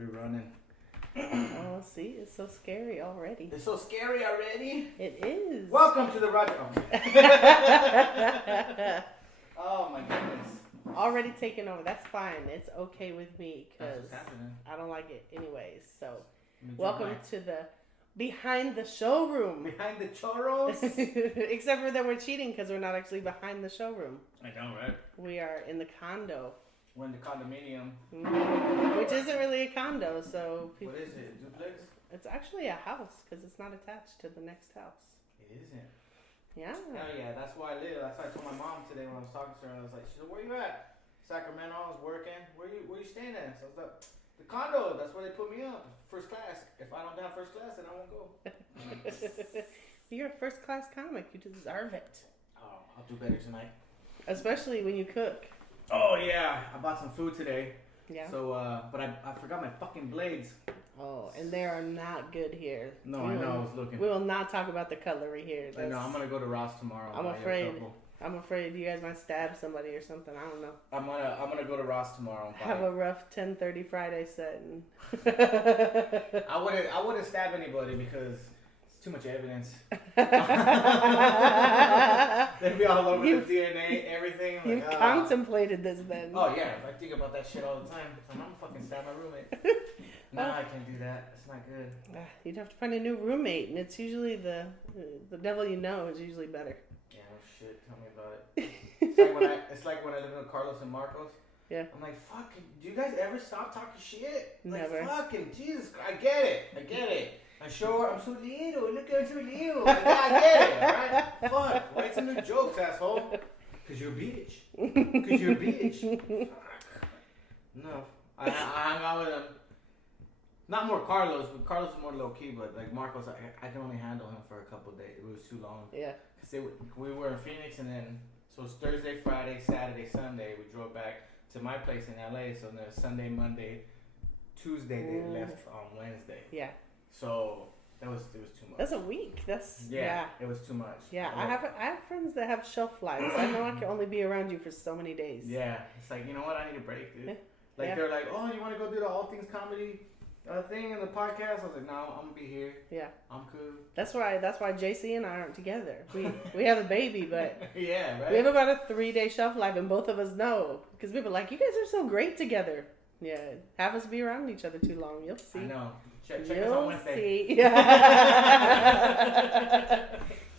we're running. Oh, see, it's so scary already. It's so scary already? It is. Welcome to the Rodger. Oh my goodness. Already taken over. That's fine. It's okay with me because I I don't like it anyways. So, welcome to the behind the showroom. Behind the churros? Except for that we're cheating because we're not actually behind the showroom. I know, right? We are in the condo. We're in the condominium. Which isn't really a condo, so... What is it? Duplex? It's actually a house because it's not attached to the next house. It isn't. Yeah. Oh yeah, that's where I live. That's why I told my mom today when I was talking to her. I was like, she said, "Where you at?" Sacramento. I was working. Where you staying at? So I was like, the condo. That's where they put me up. First class. If I don't have first class, then I won't go. You're a first class comic. You deserve it. Oh, I'll do better tonight. Especially when you cook. Oh yeah, I bought some food today. Yeah. So, but I forgot my fucking blades. Oh, and they are not good here. No, I know. I was looking. We will not talk about the cutlery here. I know. I'm gonna go to Ross tomorrow. I'm afraid you guys might stab somebody or something. I don't know. I'm gonna go to Ross tomorrow. And have a rough 10:30 Friday setting. I wouldn't stab anybody because it's too much evidence. They'd be all over the DNA, everything. You've contemplated this then. Oh yeah, I think about that shit all the time. I'm gonna fucking stab my roommate. No, I can't do that. It's not good. You'd have to find a new roommate, and it's usually the devil you know is usually better. Yeah, no shit. Tell me about it. It's like when I lived with Carlos and Marcos. Yeah. I'm like, fucking, do you guys ever stop talking shit? Never. Like, fucking, Jesus Christ, I get it. I'm so little, look, I'm so little. Like, yeah, I get it, alright? Fuck, write some new jokes, asshole. Cause you're a bitch. Fuck. No, I hung out with him. Not more Carlos, but Carlos is more low key, but like Marcos, I can only handle him for a couple of days. It was too long. Yeah. Cause we were in Phoenix, and then so it's Thursday, Friday, Saturday, Sunday. We drove back to my place in LA. So then Sunday, Monday, Tuesday they left on Wednesday. Yeah. So it was too much. That's a week. Yeah. It was too much. Yeah, I have friends that have shelf lives. I know I can only be around you for so many days. Yeah, it's like, you know what? I need a break, dude. Like yeah. They're like, oh, you want to go do the All Things Comedy thing in the podcast? I was like, no, I'm gonna be here. Yeah, I'm cool. That's why JC and I aren't together. We have a baby, but yeah, right. We have about a 3-day shelf life, and both of us know because people are like, you guys are so great together. Yeah, have us be around each other too long. You'll see. I know. Check us on Wednesday.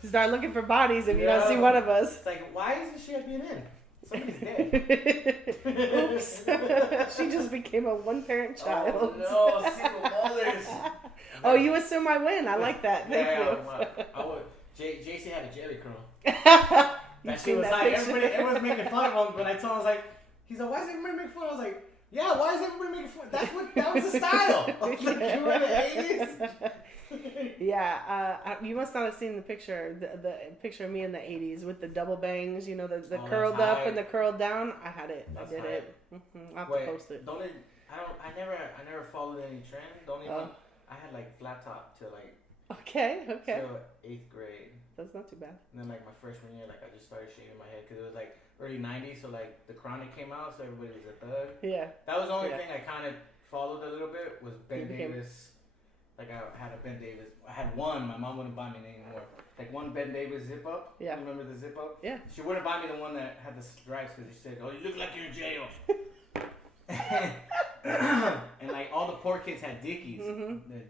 See. Start looking for bodies if you don't see one of us. It's like, why isn't she at BNN? Somebody's dead. Oops. She just became a one-parent child. Oh, no, single mothers. Oh, you assume I win. I like that. Thank you. I would. JC had a jelly curl. That shit was high. Everyone's making fun of him, but I told him, I was like, he's like, why is everybody making fun? I was like, yeah, why is everybody making fun? That was the style. I was like, you were in the 80s? Yeah, you must not have seen the picture, the picture of me in the 80s with the double bangs, you know, the curled up and the curled down. I had it. I did it. Mm-hmm. I'll have to post it. I never followed any trend. I had like flat top till like till 8th grade. That's not too bad. And then like my freshman year, like I just started shaving my head because it was like early 90s, so like the Chronic came out, so everybody was a thug. Yeah. That was the only thing I kind of followed a little bit was Ben Davis. Like I had a Ben Davis. I had one. My mom wouldn't buy me anymore. Like one Ben Davis zip up. Yeah. You remember the zip up? Yeah. She wouldn't buy me the one that had the stripes because she said, "Oh, you look like you're in jail." And like all the poor kids had Dickies. Mm-hmm. The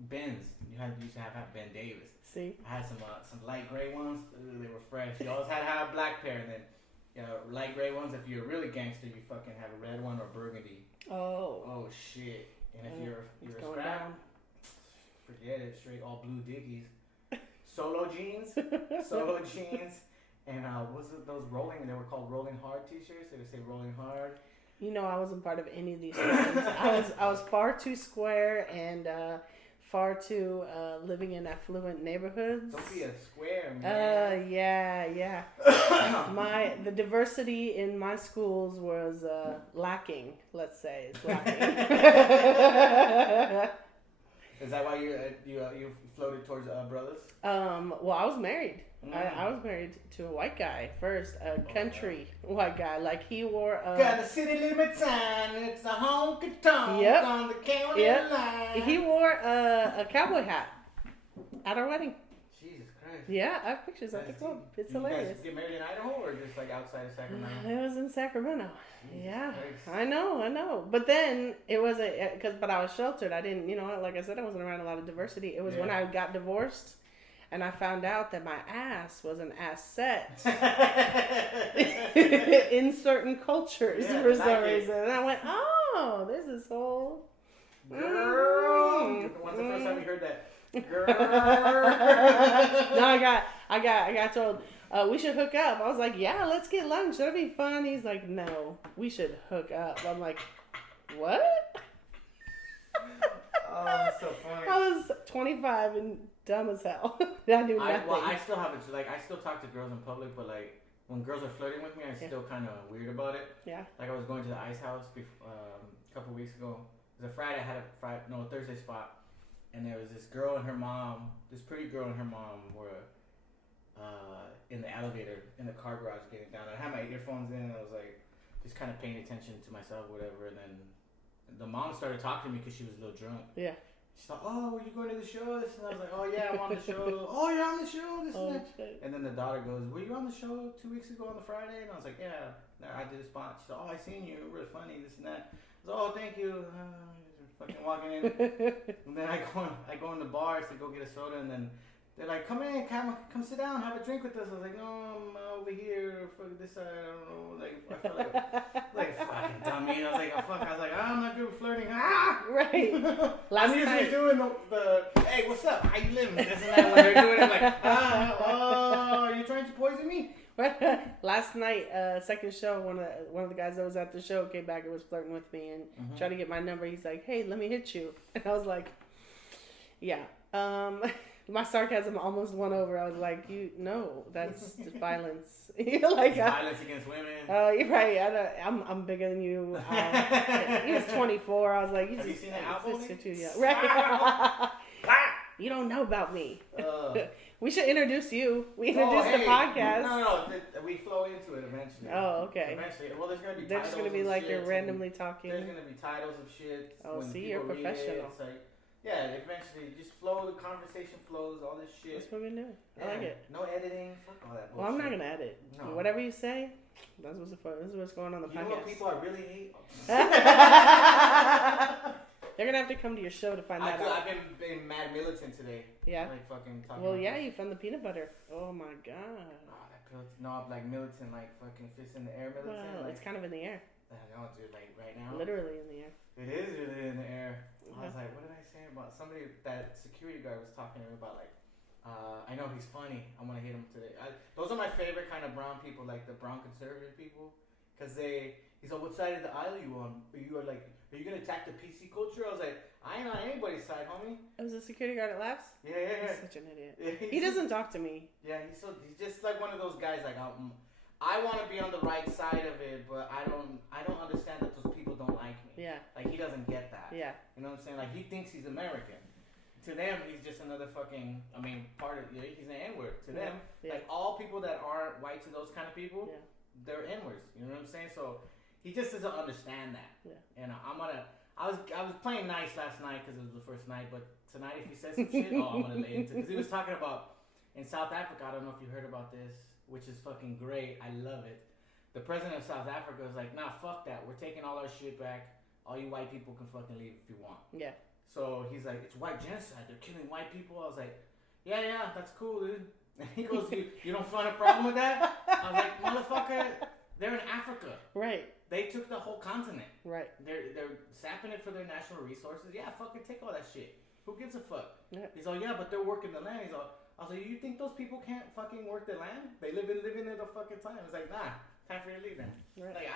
Bens. You used to have Ben Davis. See. I had some light gray ones. Ooh, they were fresh. You always had to have a black pair, and then light gray ones. If you're a really gangster, you fucking have a red one or burgundy. Oh shit. And if you're a scrap. Forget it, straight all blue Dickies. Solo jeans, and what's it, those rolling? They were called Rolling Hard t-shirts. They would say Rolling Hard. You know, I wasn't part of any of these things. I was far too square and far too living in affluent neighborhoods. Don't be a square, man. Yeah. The diversity in my schools was lacking. Let's say it's lacking. Is that why you floated towards brothers? Well, I was married. I was married to a white guy first, a country white guy. Like he wore got a city limit sign. It's a honky tonk on the county line. He wore a cowboy hat at our wedding. Jesus Christ. Yeah, I have pictures at the club. It's hilarious. You guys get married in Idaho or just like outside of Sacramento? It was in Sacramento. Jesus yeah, Christ. I know. But then it wasn't but I was sheltered. I didn't, like I said, I wasn't around a lot of diversity. It was when I got divorced. And I found out that my ass was an asset in certain cultures for some reason. And I went, oh, there's this whole girl. When's the first time you heard that? Girl. No, I got told we should hook up. I was like, yeah, let's get lunch. That'll be fun. He's like, no, we should hook up. I'm like, what? Oh, that's so funny. I was 25 and dumb as hell. I knew nothing. I still haven't, I still talk to girls in public, but when girls are flirting with me, I'm still kind of weird about it. Yeah. I was going to the ice house a couple weeks ago. It was a Friday. I had a Thursday spot, and there was this girl and her mom, this pretty girl and her mom were in the elevator in the car garage getting down. I had my earphones in, and I was just kind of paying attention to myself, whatever. And then the mom started talking to me because she was a little drunk. Yeah. She's like, oh, you going to the show? This? And I was like, oh, yeah, I'm on the show. Oh, you're on the show? This and that. Shit. And then the daughter goes, were you on the show 2 weeks ago on the Friday? And I was like, yeah, I did a spot. She said, oh, I seen you. You're really funny, this and that. I was like, oh, thank you. Fucking walking in. And then I go in the bar to go get a soda, and then they're like, come in, come sit down, have a drink with us. I was like, no, I'm over here, fuck this side, I don't know. I felt like a fucking dummy. I was like, oh, fuck. I was like, I'm not good with flirting. Right. I'm usually doing the hey, what's up? How you living? This and that. When they're doing it, like, are you trying to poison me? Last night, second show, one of the guys that was at the show came back and was flirting with me and tried to get my number. He's like, hey, let me hit you. And I was like, yeah. My sarcasm almost won over. I was like, that's violence. Violence against women. Oh, you're right. I'm bigger than you. He was 24. I was like, have you seen that album? Right. You don't know about me. We should introduce you. We introduced the podcast. No, we flow into it eventually. Oh, okay. Eventually. Well, there's going to be They're just going to be like you're randomly talking. There's going to be titles of shit. Oh, see, you're professional. It's like, yeah, eventually, just flow, the conversation flows, all this shit. That's what we do. I like it. No editing, fuck all that bullshit. Well, I'm not going to edit. No. Whatever you say, this is what's going on the podcast. You know what people I really hate? They're going to have to come to your show to find that out. I've been mad militant today. Yeah? Like fucking talking Well, yeah, you found the peanut butter. Oh, my God. No, like militant, like fucking fist in the air militant. Well, it's kind of in the air. I don't do it like right now. Literally in the air. It is really in the air. I was like, what did I say about somebody? That security guard was talking to me about I know he's funny. I want to hit him today. Those are my favorite kind of brown people, like the brown conservative people, because he's like, what side of the aisle are you on? Are you gonna attack the PC culture? I was like, I ain't on anybody's side, homie. It was a security guard that laughs? Yeah. He's such an idiot. Yeah, he doesn't talk to me. Yeah, he's just like one of those guys. Like I want to be on the right side of it, but I don't understand that those people don't like me. Yeah. Like he doesn't get that. Yeah. You know what I'm saying? Like he thinks he's American. To them, he's just another fucking. He's an N-word. To them, like all people that aren't white to those kind of people, they're N-words. You know what I'm saying? So he just doesn't understand that. Yeah. And I was playing nice last night because it was the first night, but tonight if he says some shit, I'm gonna lay into. Because he was talking about in South Africa. I don't know if you heard about this, which is fucking great. I love it. The president of South Africa was like, nah, fuck that. We're taking all our shit back. All you white people can fucking leave if you want. Yeah. So he's like, it's white genocide. They're killing white people. I was like, yeah, that's cool, dude. And he goes, you don't find a problem with that? I was like, motherfucker, they're in Africa. Right. They took the whole continent. Right. They're sapping it for their national resources. Yeah, fucking take all that shit. Who gives a fuck? Yeah. He's like, yeah, but they're working the land. He's like, I was like, you think those people can't fucking work the land? They live in there the fucking time. It's like, nah, time for you to leave then. Right. Like,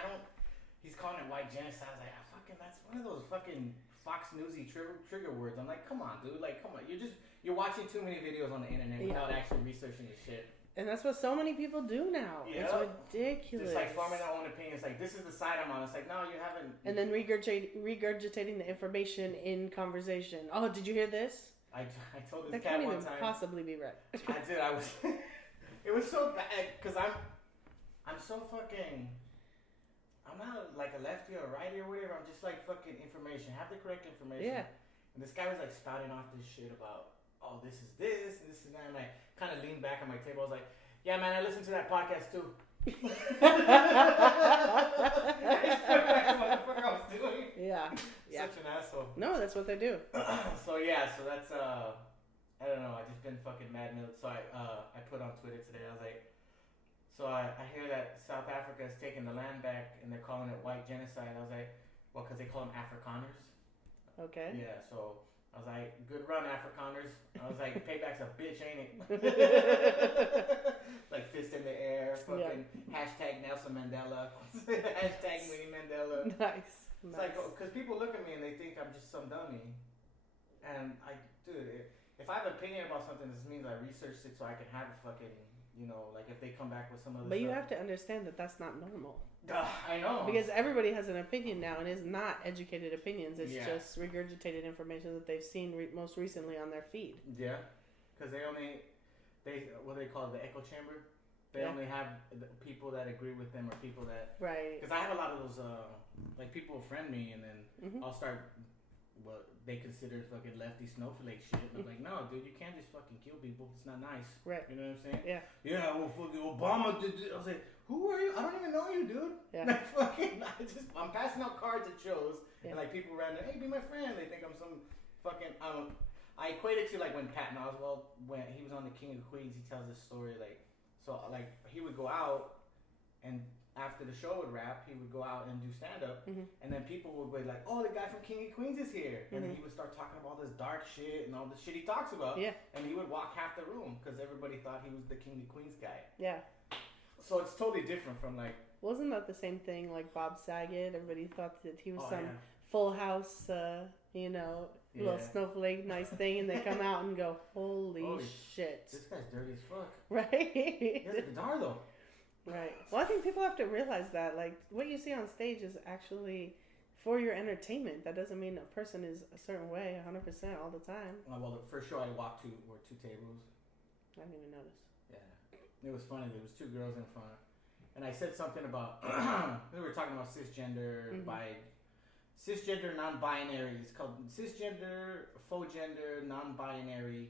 he's calling it white genocide. I was like, that's one of those fucking Fox Newsy trigger words. I'm like, come on, dude. Like, come on. You're watching too many videos on the internet without actually researching your shit. And that's what so many people do now. Yeah. It's ridiculous. It's like forming their own opinion. It's like, this is the side I'm on. It's like, no, you haven't. And then regurgitating the information in conversation. Oh, did you hear this? I told this that cat can't one even time. possibly be right. I did. I was. It was so bad because I'm so fucking. I'm not like a lefty or a righty or whatever. I'm just like fucking information. Have the correct information. Yeah. And this guy was like spouting off this shit about, oh, this is this and this is that. And I kind of leaned back on my table. I was like, yeah, man, I listened to that podcast too. I just put back to what the fuck I was doing. Yeah. Such an asshole. No, that's what they do. So that's I don't know. I just been fucking mad. So I put on Twitter today. I was like, so I hear that South Africa is taking the land back and they're calling it white genocide. I was like, well, because they call them Afrikaners. Okay. Yeah. So I was like, good run, Afrikaners. I was like, payback's a bitch, ain't it? Like fist in the air, fucking hashtag Nelson Mandela, hashtag Winnie Mandela. Nice. It's like, because people look at me and they think I'm just some dummy. And if I have an opinion about something, this means I researched it so I can have a fucking, like if they come back with some other But stuff. you have to understand that that's not normal. I know. Because everybody has an opinion now, and it's not educated opinions. It's Yeah. just regurgitated information that they've seen most recently on their feed. Yeah. Because what do they call it, the echo chamber? They only have the people that agree with them or people that... Right. Because I have a lot of those, like people will friend me and then I'll start what they consider fucking lefty snowflake shit. And I'm like, no, dude, you can't just fucking kill people. It's not nice. Right. You know what I'm saying? Yeah. Yeah, well, fucking Obama did this. I was like, who are you? I don't even know you, dude. Yeah. Like, I'm passing out cards at shows and like people random, hey, be my friend. They think I'm some fucking, I equate it to like when Patton Oswalt, when he was on the King of Queens, he tells this story like, so like he would go out and after the show would wrap, he would go out and do stand-up, and then people would be like, oh, the guy from King of Queens is here, and then he would start talking about all this dark shit and all the shit he talks about, and he would walk half the room because everybody thought he was the King of Queens guy. Yeah. So it's totally different from like... Wasn't that the same thing like Bob Saget? Everybody thought that he was Full House, little snowflake nice thing, and they come out and go, holy shit. This guy's dirty as fuck. Right? He has a guitar though. Right. Well, I think people have to realize that, like, what you see on stage is actually for your entertainment. That doesn't mean a person is a certain way 100% all the time. Well, the first show I walked to were two tables. I didn't even notice. Yeah. It was funny. There was two girls in front. And I said something about, we were talking about cisgender, cisgender, non-binary. It's called cisgender, faux gender, non-binary.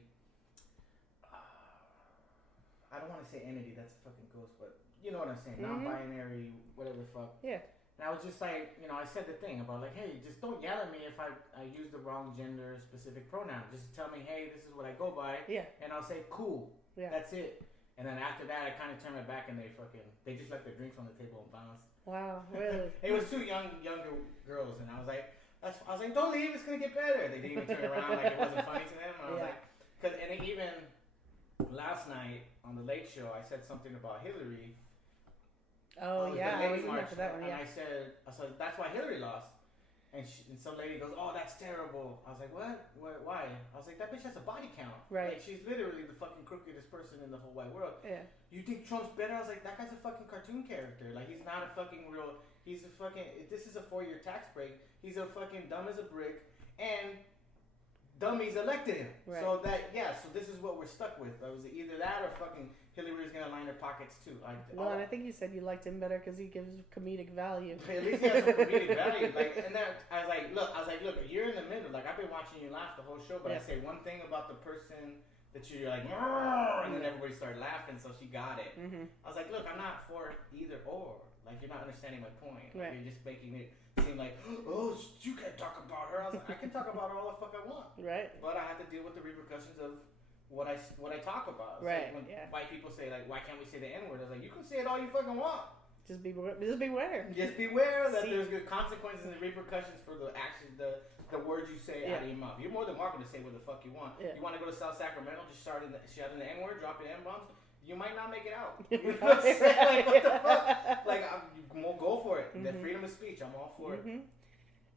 I don't want to say entity. That's a fucking ghost, but you know what I'm saying. Non-binary, whatever the fuck. Yeah. And I was just like, I said the thing about like, hey, just don't yell at me if I use the wrong gender-specific pronoun. Just tell me, hey, this is what I go by. Yeah. And I'll say, cool. Yeah. That's it. And then after that, I kind of turned my back and they just left their drinks on the table and bounced. Wow, really? It was two younger girls, and I was like, don't leave, it's gonna get better. They didn't even turn around like it wasn't funny to them. And I was like, and even last night on the Late Show, I said something about Hillary. Oh yeah, I was in there for that one. And I said, that's why Hillary lost. And some lady goes, oh, that's terrible. I was like, what? Why? I was like, that bitch has a body count. Right. Like, she's literally the fucking crookedest person in the whole wide world. Yeah. You think Trump's better? I was like, that guy's a fucking cartoon character. Like, he's not a fucking real... He's a fucking... This is a 4-year tax break. He's a fucking dumb as a brick. And dummies elected him. Right. So this is what we're stuck with. It was either that or fucking Hillary's gonna line her pockets too. Like, and I think you said you liked him better because he gives comedic value. At least he has some comedic value. Like, and then I was like, look, you're in the middle. Like, I've been watching you laugh the whole show, but I say one thing about the person that you're like, and then everybody started laughing, so she got it. I was like, look, I'm not for either or. Like, you're not understanding my point. Like, you're just making it seem like, oh, you can't talk about her. I was like, I can talk about her all the fuck I want. Right. But I have to deal with the repercussions of what I talk about. Right. Like when white people say, like, why can't we say the N-word? I was like, you can say it all you fucking want. Just beware. Just beware that there's good consequences and repercussions for the action, the words you say out of your mouth. You're more than welcome to say what the fuck you want. Yeah. You want to go to South Sacramento, just shout in the N-word, drop your N-bombs. You might not make it out. You know what I'm saying? Like, what the fuck? Like, go for it. The freedom of speech, I'm all for it.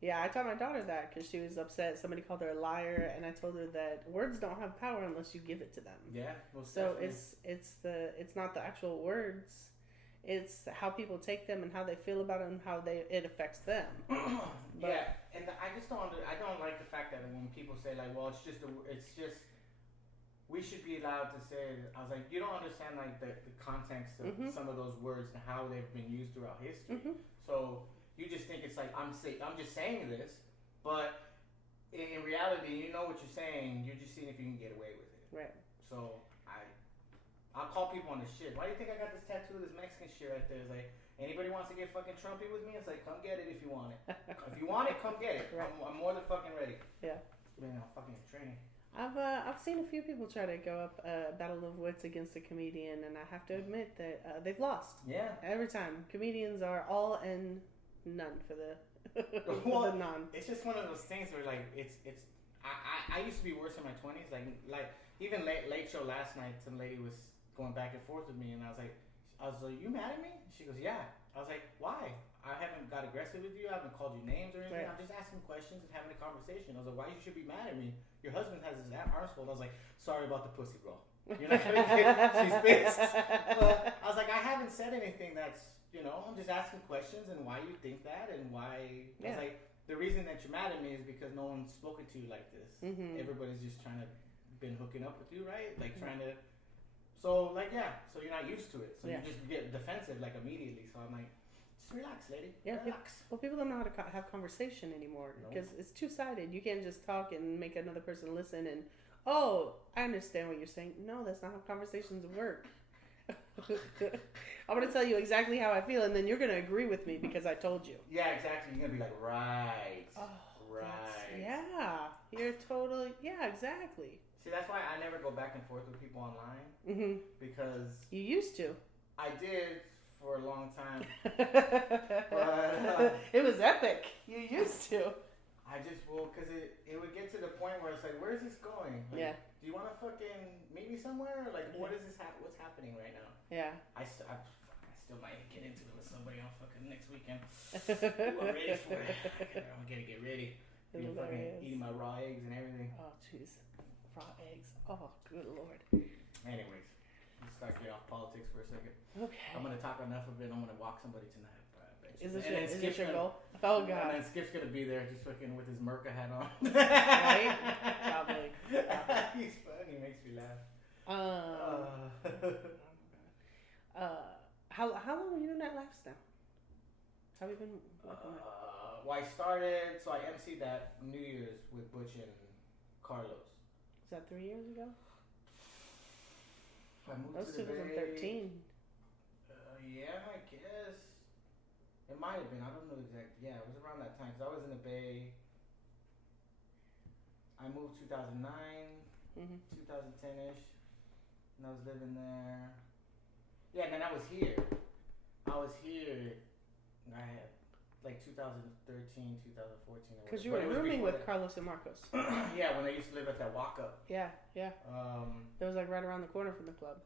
Yeah, I taught my daughter that because she was upset. Somebody called her a liar, and I told her that words don't have power unless you give it to them. Yeah. So it's not the actual words, it's how people take them and how they feel about it and how it affects them. Yeah, and I just don't like the fact that when people say like, well, it's just we should be allowed to say it. I was like, you don't understand like the context of some of those words and how they've been used throughout history. So you just think it's like I'm just saying this, but in reality, you know what you're saying. You're just seeing if you can get away with it. Right. So I'll call people on this shit. Why do you think I got this tattoo of this Mexican shit right there? It's like, anybody wants to get fucking Trumpy with me? It's like, come get it if you want it. If you want it, come get it. Right. I'm more than fucking ready. Yeah. Man, I'm fucking training. I've seen a few people try to go up battle of wits against a comedian, and I have to admit that they've lost. Yeah. Every time. Comedians are all and none for the well, the non. It's just one of those things where like I used to be worse in my 20s. Like even late show last night, some lady was going back and forth with me, and I was like, you mad at me? She goes, yeah. I was like, why? I haven't got aggressive with you. I haven't called you names or anything. Right. I'm just asking questions and having a conversation. I was like, why you should be mad at me? Your husband has his arms full. I was like, sorry about the pussy, bro. You're not gonna get. She's pissed. I was like, I haven't said anything that's, I'm just asking questions and why you think that and why. I was like, the reason that you're mad at me is because no one's spoken to you like this. Everybody's just been hooking up with you, right? Like trying to. So so you're not used to it. So you just get defensive like immediately. So I'm like, just relax, lady. Yeah, relax. Well, people don't know how to have conversation anymore because it's two-sided. You can't just talk and make another person listen and, oh, I understand what you're saying. No, that's not how conversations work. I'm going to tell you exactly how I feel, and then you're going to agree with me because I told you. Yeah, exactly. You're going to be like, right. Oh, right. Yeah. You're totally, yeah, exactly. See, that's why I never go back and forth with people online. Because... You used to. I did for a long time. But, it was epic. You used to. I just because it would get to the point where it's like, where's this going? Like, do you want to fucking meet me somewhere? Like, what is this? What's happening right now? Yeah. I still might get into it with somebody on fucking next weekend. Ooh, I'm ready for it. I'm gonna get ready. I'm fucking eating my raw eggs and everything. Oh, jeez. Raw eggs. Oh, good lord. Anyways, let's start getting off politics for a second. Okay. I'm gonna talk enough of it. I'm gonna walk somebody tonight. Is this your goal? Oh, God. And then Skip's going to be there just fucking with his Merca hat on. Right? Probably. He's funny. He makes me laugh. How long were you in that lifestyle? How have you been working well, I emceed that New Year's with Butch and Carlos. Was that 3 years ago? I moved that was to the 2013. Yeah, I guess. It might have been. I don't know exactly. Yeah, it was around that time because I was in the Bay. I moved 2009, 2010-ish, and I was living there. Yeah, and then I was here. I had like 2013, 2014. Because you were rooming with Carlos and Marcos. Yeah, when they used to live at that walk-up. Yeah. That was like right around the corner from the club.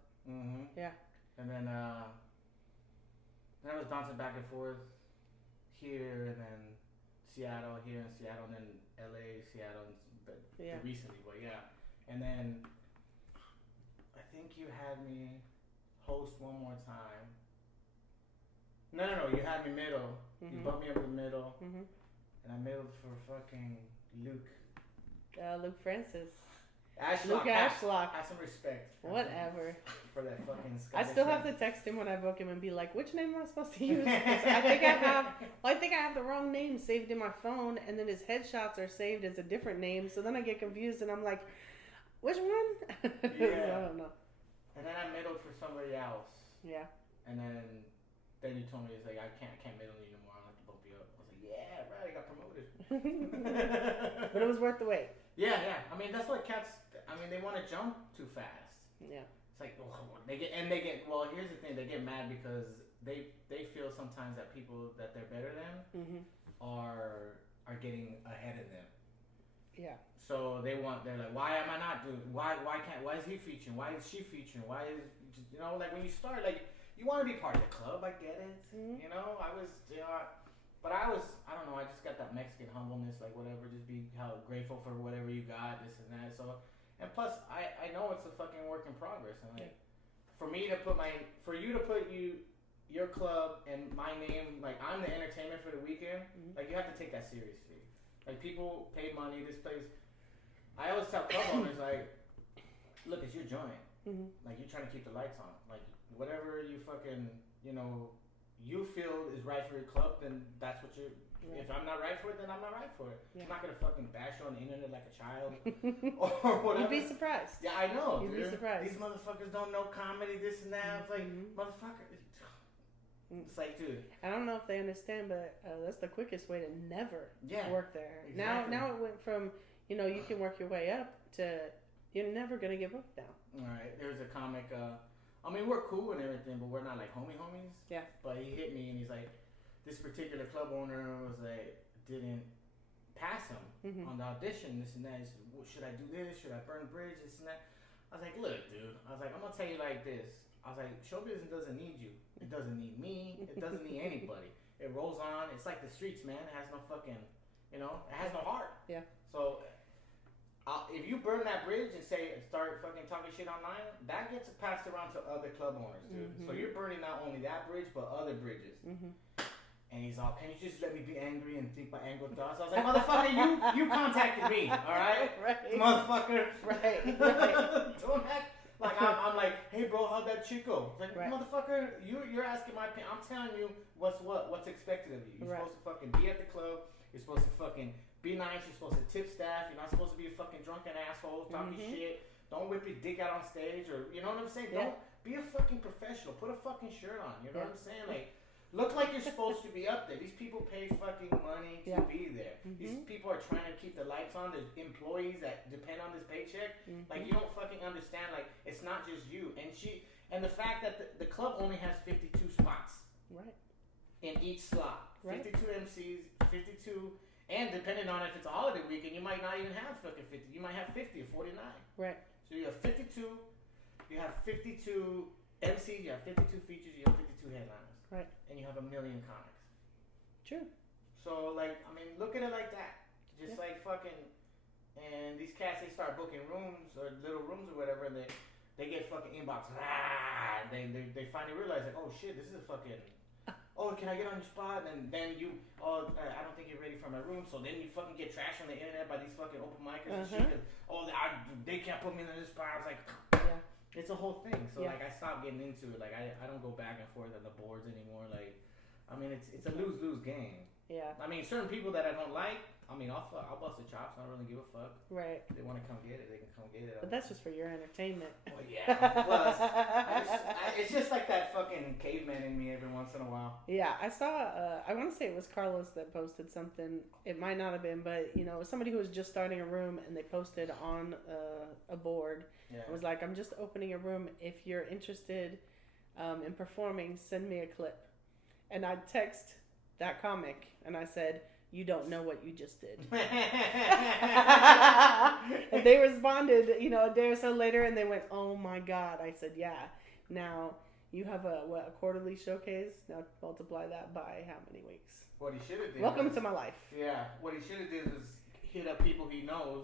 Yeah. And then I was bouncing back and forth here and then Seattle, here in Seattle, and then LA, Seattle, but recently, but yeah. And then I think you had me host one more time. No, you had me middle. You bumped me up in the middle. And I middled for fucking Luke. Luke Francis. Luke Ashlock. Have some respect. Whatever. For that fucking I still have to text him when I book him and be like, which name am I supposed to use? I think I have the wrong name saved in my phone, and then his headshots are saved as a different name, so then I get confused and I'm like, which one? Yeah. So I don't know. And then I middled for somebody else. Yeah. And then you told me, it's like, I can't middle you anymore. I'll have to bump you up. I was like, yeah, right, I got promoted. But it was worth the wait. Yeah. I mean, that's what cats, they want to jump too fast. Yeah. It's like, here's the thing, they get mad because they feel sometimes that people that they're better than are getting ahead of them. Yeah. So they're like, why am I not doing, why is he featuring? Why is she featuring? Why is, like when you start, like, you want to be part of the club, I get it. I was, But I don't know, I just got that Mexican humbleness, like whatever, just be how grateful for whatever you got, this and that. So, and plus, I know it's a fucking work in progress, and like, for you to put your club and my name, like I'm the entertainment for the weekend, like you have to take that seriously. Like people pay money, this place. I always tell club owners, like, look, it's your joint. Like you're trying to keep the lights on. Like whatever you fucking, you feel is right for your club, then that's what you're. Right. If I'm not right for it, then I'm not right for it. Yeah. I'm not gonna fucking bash you on the internet like a child or whatever. You'd be surprised. Yeah, I know. You'd be surprised. These motherfuckers don't know comedy, this and that. It's like, motherfucker. It's like, dude. I don't know if they understand, but that's the quickest way to never work there. Exactly. Now it went from you can work your way up to you're never gonna get booked now. All right. There's a comic. I mean, we're cool and everything, but we're not like homies. Yeah. But he hit me and he's like, this particular club owner was like, didn't pass him on the audition, this and that. He said, well, should I do this? Should I burn a bridge? This and that. I was like, look, dude. I was like, I'm gonna tell you like this. I was like, show business doesn't need you. It doesn't need me. It doesn't need anybody. It rolls on. It's like the streets, man. It has no fucking, it has no heart. Yeah. So. If you burn that bridge and start fucking talking shit online, that gets passed around to other club owners, dude. So you're burning not only that bridge, but other bridges. And he's all, can you just let me be angry and think my angry thoughts? I was like, motherfucker, you contacted me, all right? Right. Motherfucker. Right. Don't act like I'm like, hey, bro, how'd that chick go? Like, motherfucker, you're asking my opinion. I'm telling you what's expected of you. You're supposed to fucking be at the club. You're supposed to fucking be nice. You're supposed to tip staff. You're not supposed to be a fucking drunken asshole talking shit. Don't whip your dick out on stage, or you know what I'm saying. Don't be a fucking professional. Put a fucking shirt on. You know what I'm saying? Like, look like you're supposed to be up there. These people pay fucking money to be there. These people are trying to keep the lights on. There's employees that depend on this paycheck. Like, you don't fucking understand. Like, it's not just you. And the fact that the club only has 52 spots. Right. In each slot. Right. 52 MCs, 52. And depending on if it's a holiday weekend, you might not even have fucking 50. You might have 50 or 49. Right. So you have 52. You have 52 MCs. You have 52 features. You have 52 headliners. Right. And you have 1 million comics. True. So, like, I mean, look at it like that. Just like fucking. And these cats, they start booking rooms or little rooms or whatever, and they get fucking inbox. They finally realize, like, oh shit, this is a fucking. Oh, can I get on your spot? And then you, I don't think you're ready for my room. So then you fucking get trashed on the internet by these fucking open micers and shit. They can't put me in this spot. I was like, it's a whole thing. So like, I stopped getting into it. Like, I don't go back and forth on the boards anymore. Like, I mean, it's a lose-lose game. Yeah. I mean, certain people that I don't like, I mean, I'll bust the chops. I don't really give a fuck. Right. If they want to come get it, they can come get it. But that's just for your entertainment. Well, yeah. Plus, it's just like that fucking caveman in me every once in a while. Yeah, I saw, I want to say it was Carlos that posted something. It might not have been, but, it was somebody who was just starting a room, and they posted on a board. Yeah. It was like, I'm just opening a room. If you're interested in performing, send me a clip. And I'd text that comic, and I said, you don't know what you just did. And they responded, a day or so later, and they went, oh my God. I said, yeah. Now, you have a quarterly showcase. Now multiply that by how many weeks? What he should have did. Welcome to my life. Yeah. What he should have did was hit up people he knows,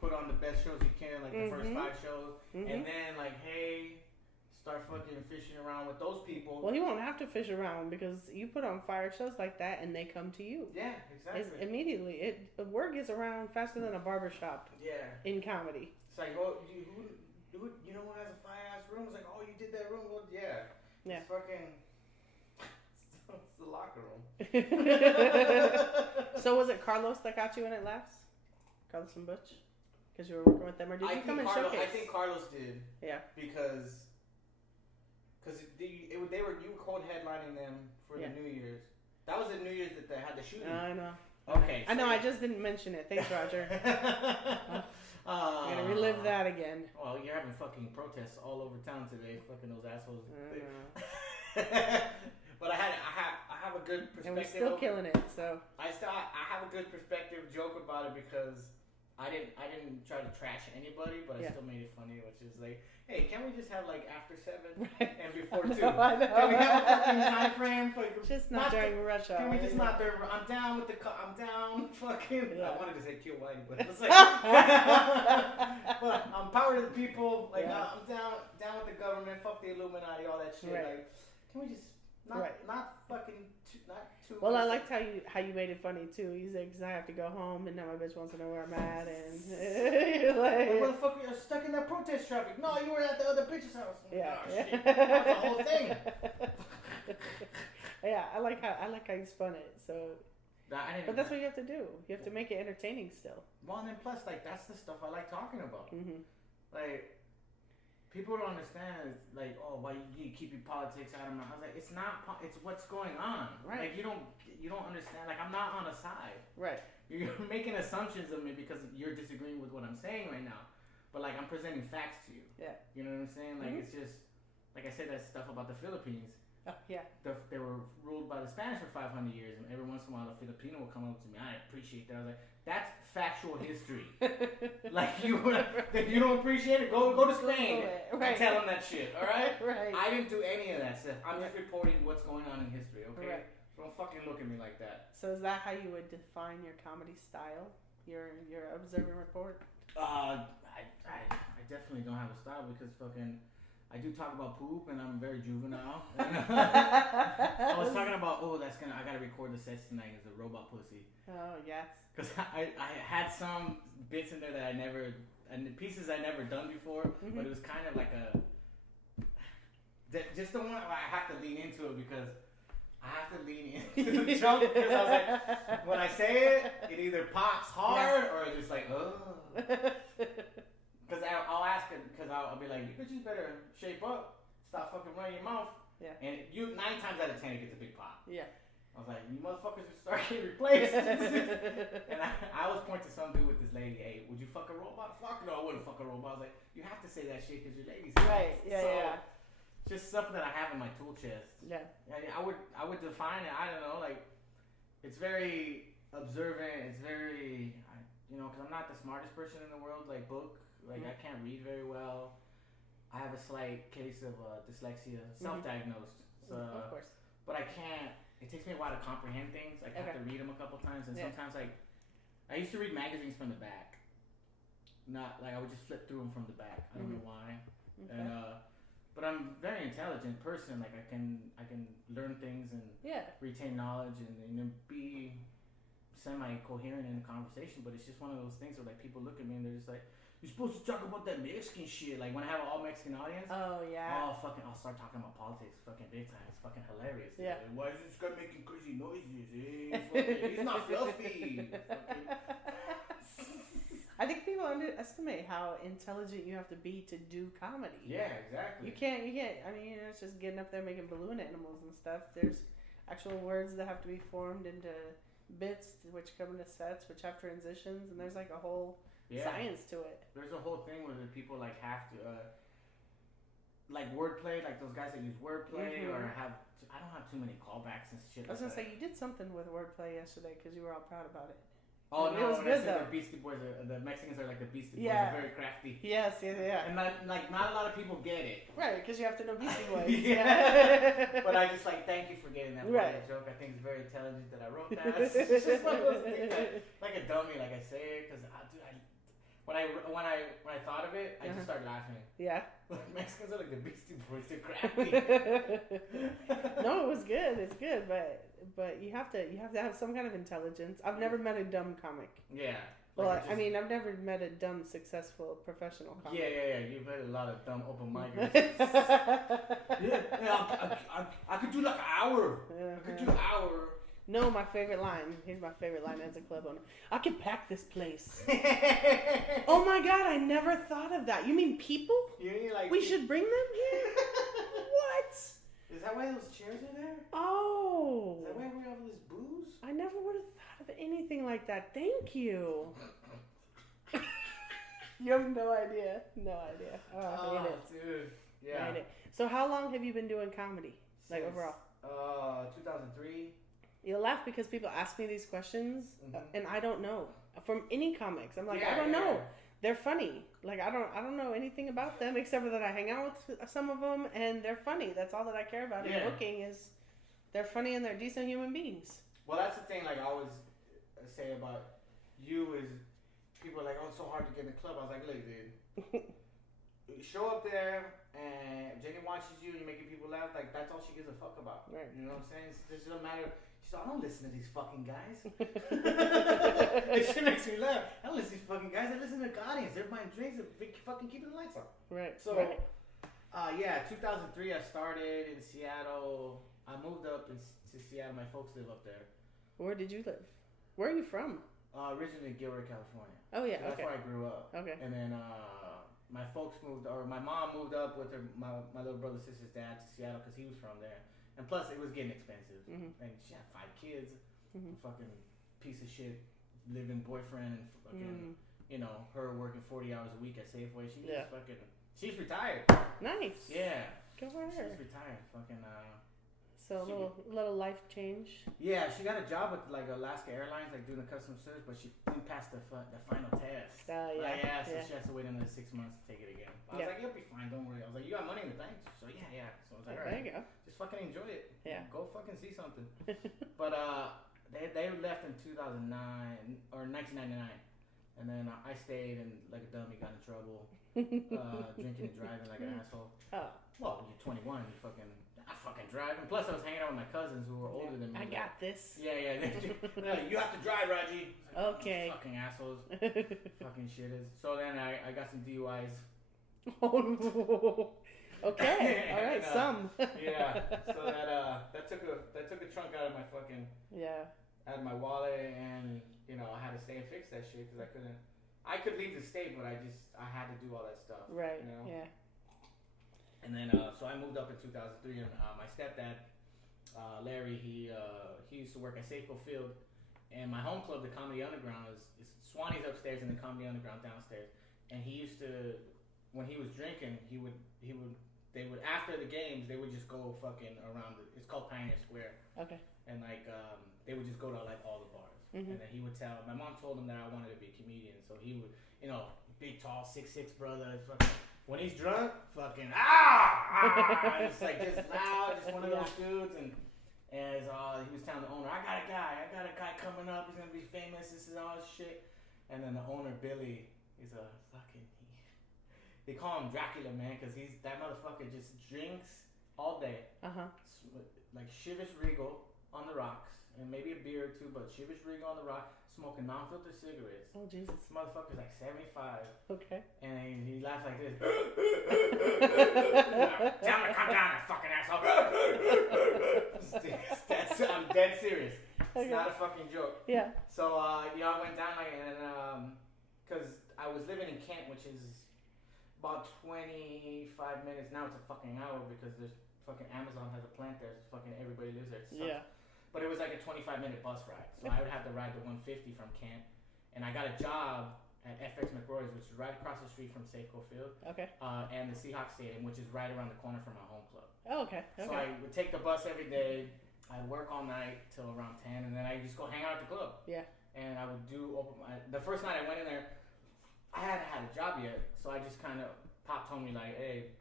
put on the best shows he can, like the first 5 shows, and then like, hey, start fucking fishing around with those people. Well, he won't have to fish around because you put on fire shows like that and they come to you. Yeah, exactly. It's immediately. Word gets around faster than a barbershop. Yeah. In comedy. It's like, oh, who who has a fire-ass room? It's like, oh, you did that room? Well, yeah. Yeah. It's fucking... It's the locker room. So was it Carlos that got you in it last? Carlos and Butch? Because you were working with them? Or did you come and showcase? I think Carlos did. Yeah. Because you were cold headlining them for the New Year's. That was the New Year's that they had the shooting. I know. Okay. I know. I just didn't mention it. Thanks, Rodger. I'm gonna relive that again. Well, you're having fucking protests all over town today. Fucking those assholes. But I have a good perspective. And we're still killing it. So I have a good perspective joke about it because I didn't try to trash anybody, but I still made it funny, which is like, hey, can't we just have like after 7 and before 2? I know. Can we have a fucking time frame? Just not during rush hour. Can we just not during? I'm down with I'm down. Fucking. Yeah. I wanted to say kill Whitey, but it's like. But I'm power to the people. Like I'm down with the government. Fuck the Illuminati. All that shit. Right. Like, can we just not fucking not too. Well, I liked how you made it funny too. You said, "Cause I have to go home, and now my bitch wants to know where I'm at," and you're like, "Where the fuck are you stuck in that protest traffic?" No, you were at the other bitch's house. Yeah, oh, shit. That was the whole thing. Yeah, I like how you spun it. So, but that's what you have to do. You have to make it entertaining still. Well, and then plus, like that's the stuff I like talking about. Mm-hmm. Like. People don't understand, like, oh, why you keep your politics out of my house. Like, it's not, it's what's going on. Right. Like, you don't understand. Like, I'm not on a side. Right. You're making assumptions of me because you're disagreeing with what I'm saying right now. But, like, I'm presenting facts to you. Yeah. You know what I'm saying? Like, it's just, like I said, that stuff about the Philippines. Oh, yeah. They were ruled by the Spanish for 500 years, and every once in a while a Filipino will come up to me. I appreciate that. I was like, that's factual history. Like if you don't appreciate it, go to Spain and tell them that shit. All right? Right. I didn't do any of that stuff. I'm just reporting what's going on in history. Okay. Right. So don't fucking look at me like that. So is that how you would define your comedy style? Your observing report? I definitely don't have a style because fucking. I do talk about poop, and I'm very juvenile. I was talking about, I gotta record the sets tonight as a robot pussy. Oh, yes. Because I had some bits in there that and the pieces I never done before, but it was kind of like just the one I have to lean into it because I have to lean into the joke because I was like, when I say it either pops hard or it's just like, oh. Because I'll ask it, because I'll be like, you bitches better shape up, stop fucking running your mouth. Yeah. And 9 times out of 10 it gets a big pop. Yeah. I was like, you motherfuckers just start getting replaced. And I always point to some dude with this lady, hey, would you fuck a robot? Fuck no, I wouldn't fuck a robot. I was like, you have to say that shit because your lady's right. Yeah, so, yeah. Just something that I have in my tool chest. Yeah. I would define it, I don't know, like, it's very observant, it's very, because I'm not the smartest person in the world, like Like, I can't read very well. I have a slight case of dyslexia, self-diagnosed. So, of course. But I can't, it takes me a while to comprehend things. I have to read them a couple times. And sometimes, like, I used to read magazines from the back. Not, like, I would just flip through them from the back. I don't know why. Okay. And, but I'm a very intelligent person. Like, I can learn things and retain knowledge and be semi-coherent in the conversation. But it's just one of those things where, like, people look at me and they're just like, you're supposed to talk about that Mexican shit. Like, when I have an all-Mexican audience. Oh, yeah. I'll start talking about politics fucking big time. It's fucking hilarious. Yeah. Like, why is this guy making crazy noises? He's not fluffy. I think people underestimate how intelligent you have to be to do comedy. Yeah, exactly. You can't, I mean, it's just getting up there making balloon animals and stuff. There's actual words that have to be formed into bits, which come into sets, which have transitions, and there's like a whole... science to it. There's a whole thing where the people like have to like wordplay, like those guys that use wordplay or I don't have too many callbacks and shit. I was gonna say you did something with wordplay yesterday because you were all proud about it. Oh no, when I said the Beastie Boys, the Mexicans are like the Beastie Boys, they're very crafty. Yes, yeah. And not a lot of people get it. Right, because you have to know Beastie Boys. But I just thank you for getting that joke. I think it's very intelligent that I wrote that. It's just one of those things, like a dummy, like I say it, because when I thought of it, I just started laughing. Yeah. Like Mexicans are like the Beastie Boys, they're crafty. No, it was good. It's good, but you have to have some kind of intelligence. I've never met a dumb comic. Yeah. Well, I mean, I've never met a dumb, successful professional comic. Yeah. You've met a lot of dumb open micers. I could do like an hour. I could do an hour. No, my favorite line. Here's my favorite line as a club owner. I can pack this place. Oh my God, I never thought of that. You mean people? We should bring them here? What? Is that why those chairs are there? Oh. Is that why we have all this booze? I never would have thought of anything like that. Thank you. You have no idea. No idea. Oh, I hate it. Dude. Yeah. I hate it. So how long have you been doing comedy? Like overall? 2003. You'll laugh because people ask me these questions and I don't know. from any comics. I'm like, I don't know. They're funny. Like I don't know anything about them except for that I hang out with some of them and they're funny. That's all that I care about in booking is they're funny and they're decent human beings. Well, that's the thing. Like I always say about you is people are like, oh, it's so hard to get in the club. I was like, look, dude, you show up there and Jenny watches you and you're making people laugh. Like that's all she gives a fuck about. Right. You know what I'm saying? It doesn't matter. She's like, I don't listen to these fucking guys. It shit makes me laugh. I don't listen to these fucking guys. I listen to the audience. They're buying drinks and fucking keeping the lights on. Right. So, 2003 I started in Seattle. I moved up to Seattle. My folks live up there. Where did you live? Where are you from? Originally Gilroy, California. Oh yeah, so that's where I grew up. Okay. And then my folks moved, or my mom moved up with my little brother sister's dad to Seattle because he was from there. And plus, it was getting expensive. Mm-hmm. And she had 5 kids, fucking piece of shit, living boyfriend, and fucking, you know, her working 40 hours a week at Safeway. She's retired. Nice. Yeah. Good for her. She's retired. Fucking. So a little life change. Yeah, she got a job with like Alaska Airlines, like doing the customer service, but she didn't pass the final test. So she has to wait another 6 months to take it again. I was like, you'll be fine, don't worry. I was like, you got money in the bank? So yeah. So I was like, all right, there you go. Just fucking enjoy it. Yeah. Go fucking see something. But they left in 2009 or 1999, and then I stayed and like a dummy got in trouble, drinking and driving like an asshole. Oh. Well, when you're 21, you I fucking drive. And plus, I was hanging out with my cousins who were older than me. I got this. Yeah. They're like, you have to drive, Raji. Like, okay. Fucking assholes. Fucking shitters. So then I got some DUIs. Okay. All right. Some. Yeah. So that took a chunk out of my fucking. Yeah. Out of my wallet, and you know I had to stay and fix that shit because I couldn't. I could leave the state, but I had to do all that stuff. Right. You know? Yeah. And then, so I moved up in 2003, and my stepdad, Larry, he used to work at Safeco Field, and my home club, the Comedy Underground, is Swanee's upstairs and the Comedy Underground downstairs. And he used to, when he was drinking, they would after the games, they would just go fucking around. It's called Pioneer Square. Okay. And like, they would just go to like all the bars, and then he would tell. My mom told him that I wanted to be a comedian, so he would, you know, big, tall, 6'6" brother, fucking. When he's drunk, fucking it's like just loud, just one of those dudes. And as he was telling the owner, I got a guy coming up. He's gonna be famous. This is all this shit. And then the owner Billy is a fucking. They call him Dracula, man, because that motherfucker just drinks all day. Like Chivas Regal on the rocks, and maybe a beer or two, but Chivas Regal on the rock. Smoking non-filter cigarettes. Oh, Jesus. This motherfucker's like 75. Okay. And he laughs like this. Tell him to come down, that fucking asshole. I'm dead serious. It's not a fucking joke. Yeah. So, I went down like, and because I was living in Kent, which is about 25 minutes. Now it's a fucking hour because there's fucking Amazon has a plant there. So fucking everybody lives there. Yeah. But it was like a 25-minute bus ride. So I would have to ride the 150 from Kent. And I got a job at FX McRoy's, which is right across the street from Safeco Field. Okay. And the Seahawks Stadium, which is right around the corner from my home club. Oh, okay. So I would take the bus every day. I'd work all night till around 10. And then I'd just go hang out at the club. Yeah. And I would the first night I went in there, I hadn't had a job yet. So I just kind of, Pop told me like, hey,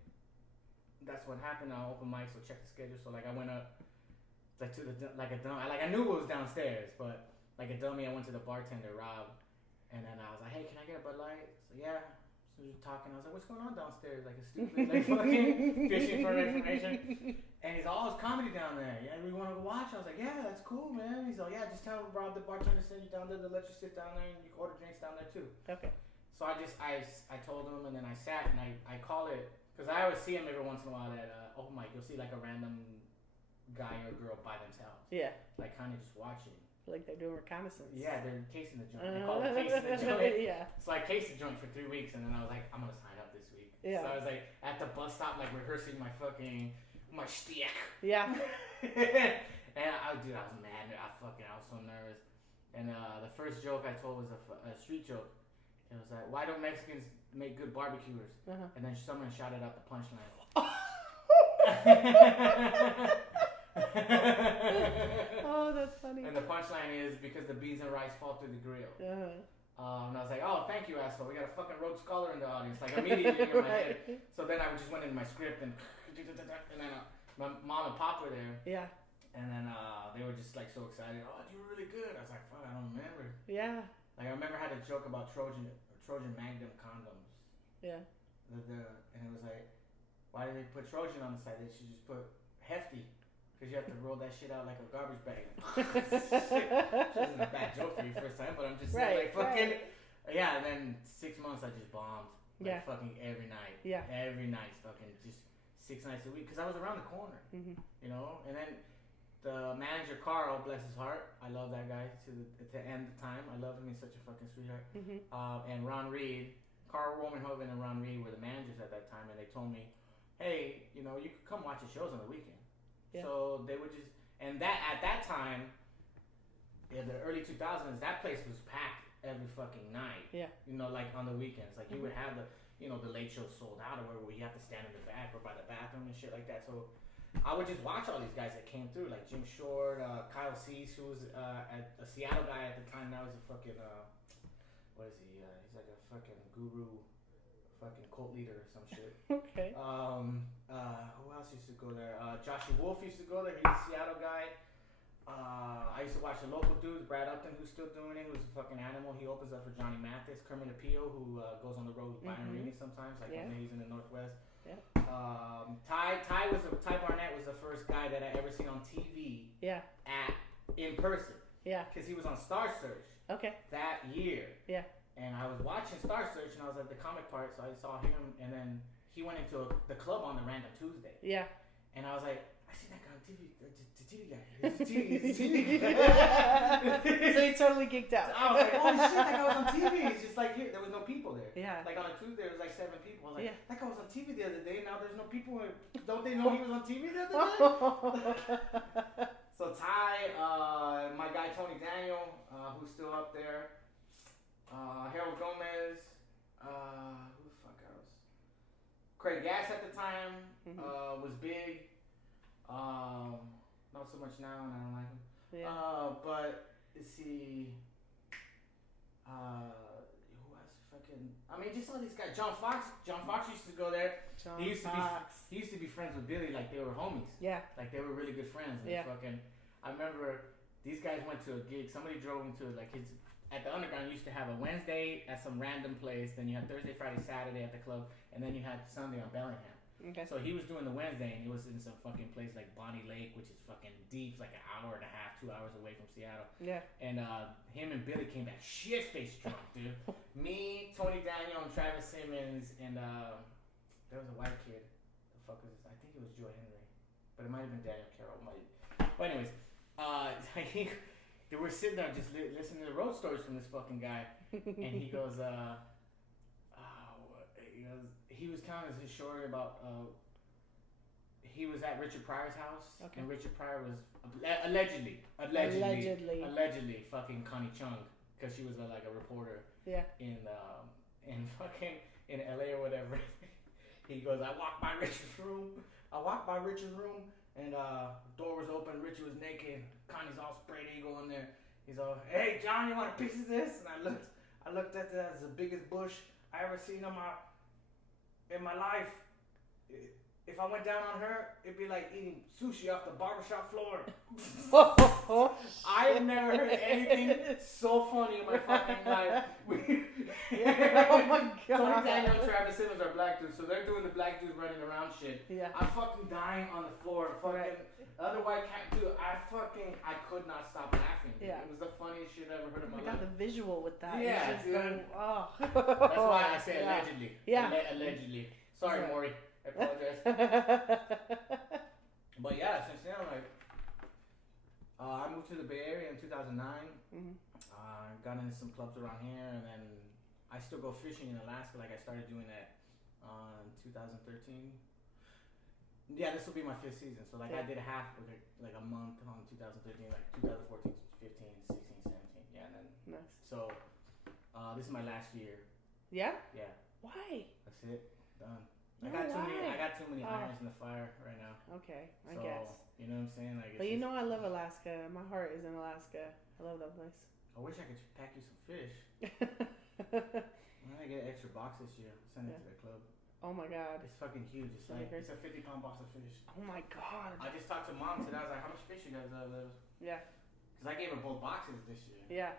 that's what happened. I'll open mic, so check the schedule. So like I went up. Like a dumb, I knew it was downstairs, but like a dummy, I went to the bartender Rob, and then I was like, "Hey, can I get a Bud Light?" So yeah. So we were talking. I was like, "What's going on downstairs?" Like a stupid, like fucking fishing for information. And he's all, "It's comedy down there. Yeah, we want to go watch." I was like, "Yeah, that's cool, man." He's like, "Yeah, just tell Rob the bartender send you down there to let you sit down there and you can order drinks down there too." Okay. So I told him, and then I sat and I call it because I always see him every once in a while at open mic. You'll see like a random guy or girl by themselves. Yeah. Like kind of just watching. Like they're doing reconnaissance. Yeah, they're casing the joint. They call it casing the joint. Yeah. So I cased the joint for 3 weeks, and then I was like, I'm gonna sign up this week. Yeah. So I was like at the bus stop, like rehearsing my shtick. Yeah. And I was mad. I was so nervous. And the first joke I told was a street joke. It was like, why don't Mexicans make good barbecuers? And then someone shouted out the punchline. Oh, that's funny. And the punchline is because the beans and rice fall through the grill. And I was like, oh, thank you, asshole. We got a fucking Rhodes Scholar in the audience. Like, immediately in my head. So then I just went into my script and then my mom and pop were there. Yeah. And then they were just like so excited. Oh, you were really good. I was like, fuck, I don't remember. Yeah. Like, I remember I had a joke about Trojan Magnum condoms. Yeah. And it was like, why did they put Trojan on the side? They should just put Hefty. Because you have to roll that shit out like a garbage bag. This isn't a bad joke for you first time, but I'm just saying, like, fucking. Right. Yeah, and then 6 months I just bombed. Like, fucking every night. Yeah. Every night, fucking just 6 nights a week. Because I was around the corner. Mm-hmm. You know? And then the manager, Carl, bless his heart. I love that guy to end the time. I love him. He's such a fucking sweetheart. Mm-hmm. And Ron Reed, Carl Romanhoven and Ron Reed were the managers at that time. And they told me, hey, you know, you could come watch the shows on the weekend. Yeah. So they would just, and that at that time, in the early 2000s, that place was packed every fucking night. Yeah. You know, like on the weekends, like you would have the, you know, the late show sold out, or where you have to stand in the back or by the bathroom and shit like that. So I would just watch all these guys that came through, like Jim Short, Kyle Cease, who was a Seattle guy at the time. Now he's a fucking, what is he? He's like a fucking guru. Fucking cult leader or some shit. Okay. Who else used to go there? Joshua Wolf used to go there. He's a Seattle guy. I used to watch the local dude, Brad Upton, who's still doing it, who's a fucking animal. He opens up for Johnny Mathis. Kermit Apio, who goes on the road with Byron Reedy sometimes, like when he's in the Northwest. Yeah. Ty Barnett was the first guy that I ever seen on TV. Yeah. In person. Yeah. Because he was on Star Search. Okay. That year. Yeah. And I was watching Star Search, and I was at the comic part, so I saw him, and then he went into the club on the Random Tuesday. Yeah. And I was like, I seen that guy on TV. The TV guy. It's the TV guy. So he totally geeked out. I was like, holy shit, that guy was on TV. It's just like, here, there was no people there. Yeah. Like on a Tuesday, there was like 7 people. I was like, that guy was on TV the other day, now there's no people. Don't they know he was on TV the other day? So Ty, my guy Tony Daniel, who's still up there. Harold Gomez, who the fuck else? Craig Gass at the time was big. Not so much now, and I don't like him. Yeah. But let's see. Who else? Fucking. I mean, just all these guys. John Fox used to go there. He used to be friends with Billy, like they were homies. Yeah. Like they were really good friends. And fucking. I remember these guys went to a gig. Somebody drove him to like his. At the Underground, you used to have a Wednesday at some random place, then you had Thursday, Friday, Saturday at the club, and then you had Sunday on Bellingham. Okay. So he was doing the Wednesday, and he was in some fucking place like Bonnie Lake, which is fucking deep, like an hour and a half, 2 hours away from Seattle. Yeah. And him and Billy came back shit-faced drunk, dude. Me, Tony Daniel, and Travis Simmons, and there was a white kid. The fuck was this? I think it was Joe Henry, but it might have been Daniel Carroll. But anyways, they were sitting there just listening to the road stories from this fucking guy, and he goes, he was telling us his story about, he was at Richard Pryor's house, and Richard Pryor was allegedly fucking Connie Chung, because she was like a reporter in fucking in LA or whatever. He goes, I walked by Richard's room, and door was open, Richard was naked, Connie's all sprayed eagle in there. He's all, hey John, you want a piece of this? And I looked at that as the biggest bush I ever seen in my life. If I went down on her, it'd be like eating sushi off the barbershop floor. I've never heard anything so funny in my fucking life. Oh my god. Tony Daniel and Travis Simmons are black dudes, so they're doing the black dudes running around shit. Yeah. I'm fucking dying on the floor. Fucking other white cat dude. I could not stop laughing. Yeah. It was the funniest shit I ever heard in my life. I got the visual with that. Yeah, dude. That's why I say allegedly. Yeah. Allegedly. Sorry, Maury. I apologize. But yeah, since then, like, I moved to the Bay Area in 2009. Mm-hmm. Got into some clubs around here, and then I still go fishing in Alaska. Like, I started doing that in 2013. Yeah, this will be my 5th season. So, like, I did a half, like a month on 2013, like 2014, 15, 16, 17. Yeah, and then. Nice. So, this is my last year. Yeah? Yeah. Why? That's it. Done. I got too many irons in the fire right now. Okay, I guess. You know what I'm saying? Like, but you know, I love Alaska. My heart is in Alaska. I love that place. I wish I could pack you some fish. I'm gonna get an extra box this year. Send it to the club. Oh my god. It's fucking huge. It's like it's a 50-pound box of fish. Oh my god. I just talked to Mom today. I was like, how much fish you guys have? Yeah. Because I gave her both boxes this year. Yeah.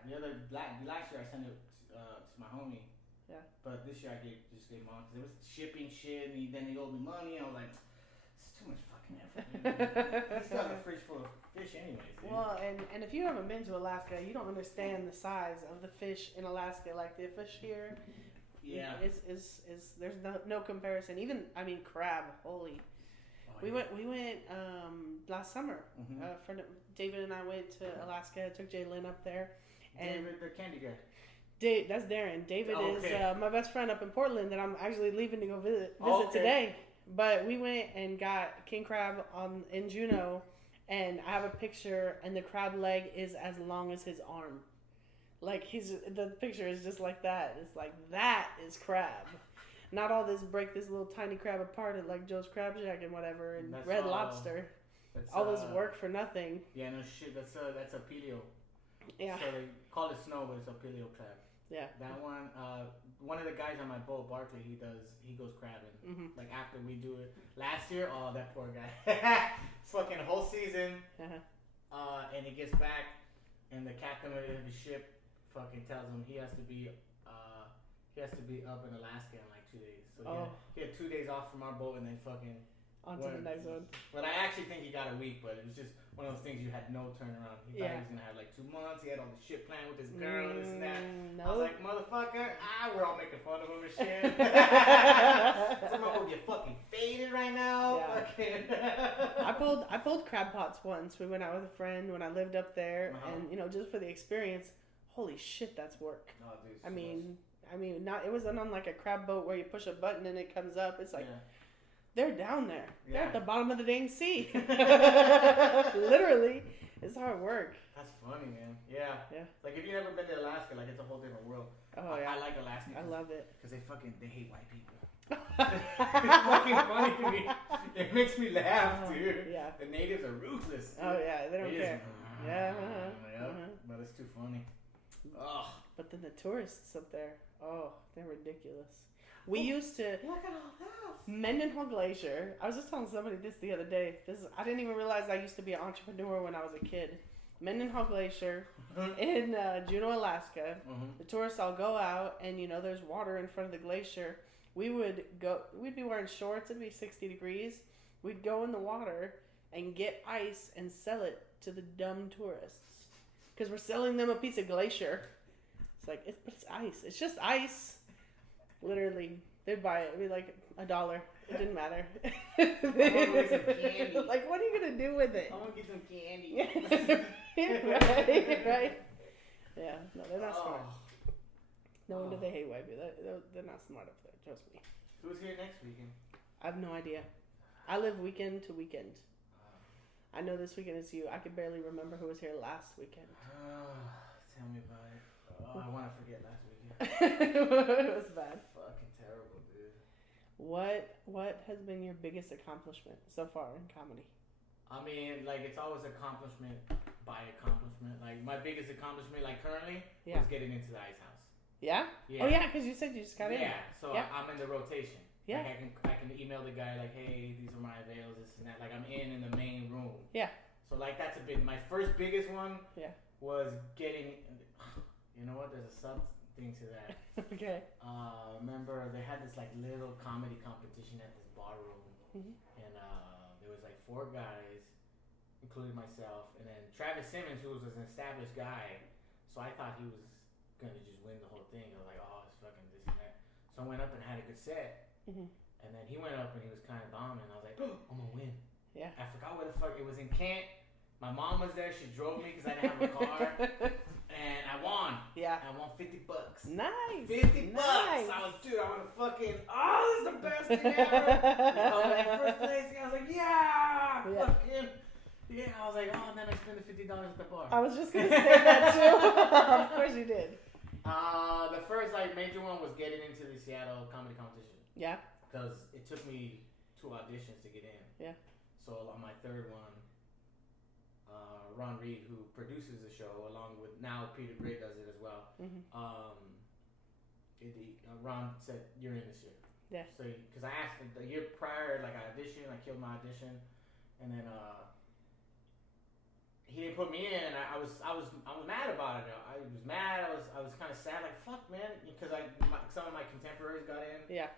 Last year I sent it to my homie. Yeah. But this year I just gave Mom because it was shipping shit, and then he owed me money. I was like, it's too much fucking effort. He still has a fridge full of fish anyways. Dude. Well, and if you haven't been to Alaska, you don't understand the size of the fish in Alaska. Like the fish here, yeah, is there's no comparison. Even crab. Holy. We went last summer. Friend David and I went to Alaska. Took Jalen up there. And David, the candy guy. That's Darren. David is my best friend up in Portland that I'm actually leaving to go visit today. But we went and got king crab in Juneau, and I have a picture, and the crab leg is as long as his arm. Like the picture is just like that. It's like that is crab. Not all this break this little tiny crab apart at like Joe's Crab Shack and whatever and Red Lobster. All this work for nothing. Yeah, no shit. That's a pileo. Yeah. So they call it snow, but it's a pileo crab. Yeah. That one. One of the guys on my boat, Barkley, he goes crabbing. Like after we do it last year. Oh, that poor guy. Fucking whole season. And he gets back, and the captain of the ship fucking tells him he has to be up in Alaska in like 2 days. So he had 2 days off from our boat, and then fucking on to the next one. But I actually think he got a week, but it was just one of those things you had no turnaround. He thought he was gonna have like 2 months. He had all the shit planned with his girl, this and that. I was like, motherfucker, we're all making fun of him and shit. Someone will get fucking faded right now. Yeah. Fucking. I pulled crab pots once. We went out with a friend when I lived up there, and just for the experience. Holy shit, that's work. Oh, dude, I mean, it wasn't on like a crab boat where you push a button and it comes up. It's like. Yeah. They're down there. Yeah. They're at the bottom of the dang sea. Literally. It's hard work. That's funny, man. Yeah. Like, if you've never been to Alaska, like, it's a whole different world. Oh, yeah. I like Alaska. I love it. Because they hate white people. It's fucking funny to me. It makes me laugh, dude. Yeah. The natives are ruthless. Oh, yeah. They don't care. Yeah. But it's too funny. Oh. But then the tourists up there, they're ridiculous. We used to look at all that. Mendenhall Glacier. I was just telling somebody this the other day. I didn't even realize I used to be an entrepreneur when I was a kid. Mendenhall Glacier in Juneau, Alaska. The tourists all go out, and there's water in front of the glacier. We'd be wearing shorts. It'd be 60 degrees. We'd go in the water and get ice and sell it to the dumb tourists because we're selling them a piece of glacier. It's like it's ice. It's just ice. Literally, they'd buy it. It'd be like $1. It didn't matter. I want to get some candy. Like, what are you gonna do with it? I want to get some candy. right. Yeah, no, they're not smart. No wonder they hate white people. They're not smart up there. Trust me. Who's here next weekend? I have no idea. I live weekend to weekend. I know this weekend is you. I can barely remember who was here last weekend. Tell me about it. I want to forget last weekend. It was bad. Fucking terrible, dude. What has been your biggest accomplishment so far in comedy? I mean, like, it's always accomplishment by accomplishment. Like, my biggest accomplishment, like, currently, was getting into the Ice House. Yeah? Oh, yeah, because you said you just got in. Yeah, so I'm in the rotation. Yeah. Like, I can email the guy, like, hey, these are my avails, this and that. Like, I'm in the main room. Yeah. So, like, that's a big, my first biggest one was getting, you know what, there's a sub thing to that. Okay. Remember, they had this, like, little comedy competition at this bar room. And there was, like, 4 guys, including myself, and then Travis Simmons, who was an established guy. So I thought he was going to just win the whole thing. I was like, oh, it's fucking this and that. So I went up and had a good set. And then he went up and he was kind of bombing. I was like, oh, I'm going to win. Yeah. I forgot where the fuck. It was in Kent. My mom was there. She drove me because I didn't have a car. And I won. Yeah. I won $50. Nice. $50. Nice. I was fucking, this is the best thing ever. That first place. I was like, yeah. Fucking. Yeah. I was like, and then I spent the $50 at the bar. I was just going to say that too. Of course you did. The first, like, major one was getting into the Seattle comedy competition. Yeah. Because it took me 2 auditions to get in. Yeah. So on my third one, Ron Reed, who produces the show, along with now Peter Gray does it as well. Ron said, "You're in this year." Yeah. So, because I asked him the year prior, like I auditioned, I killed my audition, and then he didn't put me in. And I was mad about it. I was mad. I was kind of sad, like fuck, man, because some of my contemporaries got in. Yeah.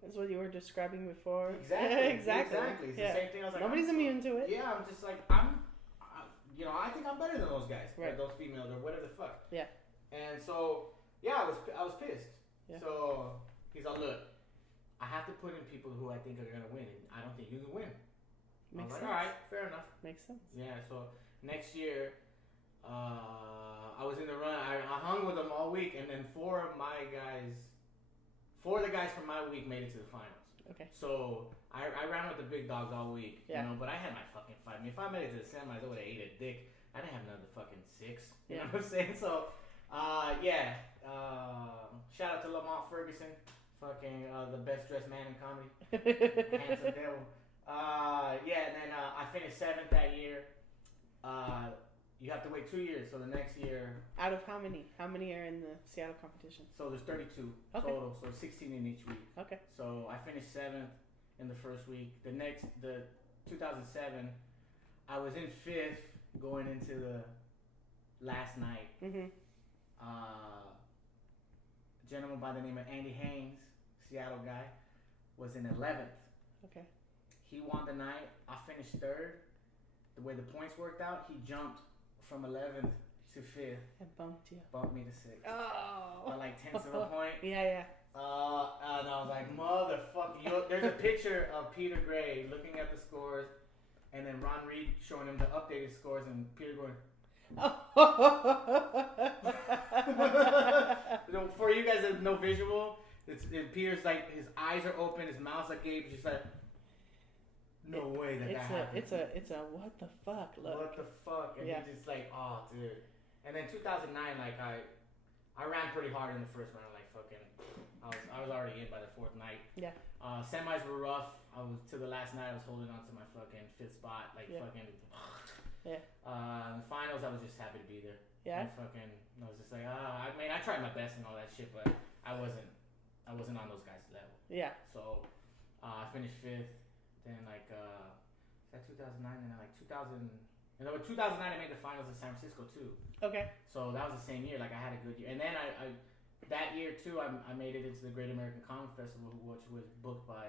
That's what you were describing before. Exactly. Exactly. It's the same thing. I was like, nobody's immune to it. Yeah, I'm just like I think I'm better than those guys, right? Or those females, or whatever the fuck. Yeah. And so I was pissed. Yeah. So he's like, look, I have to put in people who I think are gonna win, and I don't think you can win. Makes sense. Like, all right, fair enough. Makes sense. Yeah. So next year, I was in the run. I hung with them all week, and then four of the guys from my week made it to the finals. Okay. So I ran with the big dogs all week. Yeah. But I had my fucking fight. I mean, if I made it to the semis, I would have ate a dick. I didn't have another fucking 6. You know what I'm saying? So, shout out to Lamont Ferguson, fucking the best dressed man in comedy, handsome devil. And then I finished 7th that year. You have to wait 2 years, so the next year. Out of how many? How many are in the Seattle competition? So there's 32 total, so 16 in each week. Okay. So I finished 7th in the first week. The 2007, I was in 5th going into the last night. A gentleman by the name of Andy Haynes, Seattle guy, was in 11th. Okay. He won the night. I finished 3rd. The way the points worked out, he jumped from 11th to 5th. And bumped you. Bumped me to 6th. Oh. By like tenths of a point. Yeah. And I was like, motherfucker. There's a picture of Peter Gray looking at the scores, and then Ron Reed showing him the updated scores, and Peter going. For you guys that no visual, Peter's like, his eyes are open, his mouth's like gape, just like, no way that happened. It's a what the fuck look. What the fuck? And he's just like, oh, dude. And then 2009, like I ran pretty hard in the first round, like fucking. I was already in by the 4th night. Yeah. Semis were rough. I was to the last night. I was holding on to my fucking 5th spot, like fucking. Yeah. The finals, I was just happy to be there. Yeah. I was just like, I mean, I tried my best and all that shit, but I wasn't on those guys' level. Yeah. So, I finished 5th. Then like, is that 2009? And then like 2009, I made the finals in San Francisco too. Okay. So that was the same year. Like I had a good year. And then I that year too, I made it into the Great American Comic Festival, which was booked by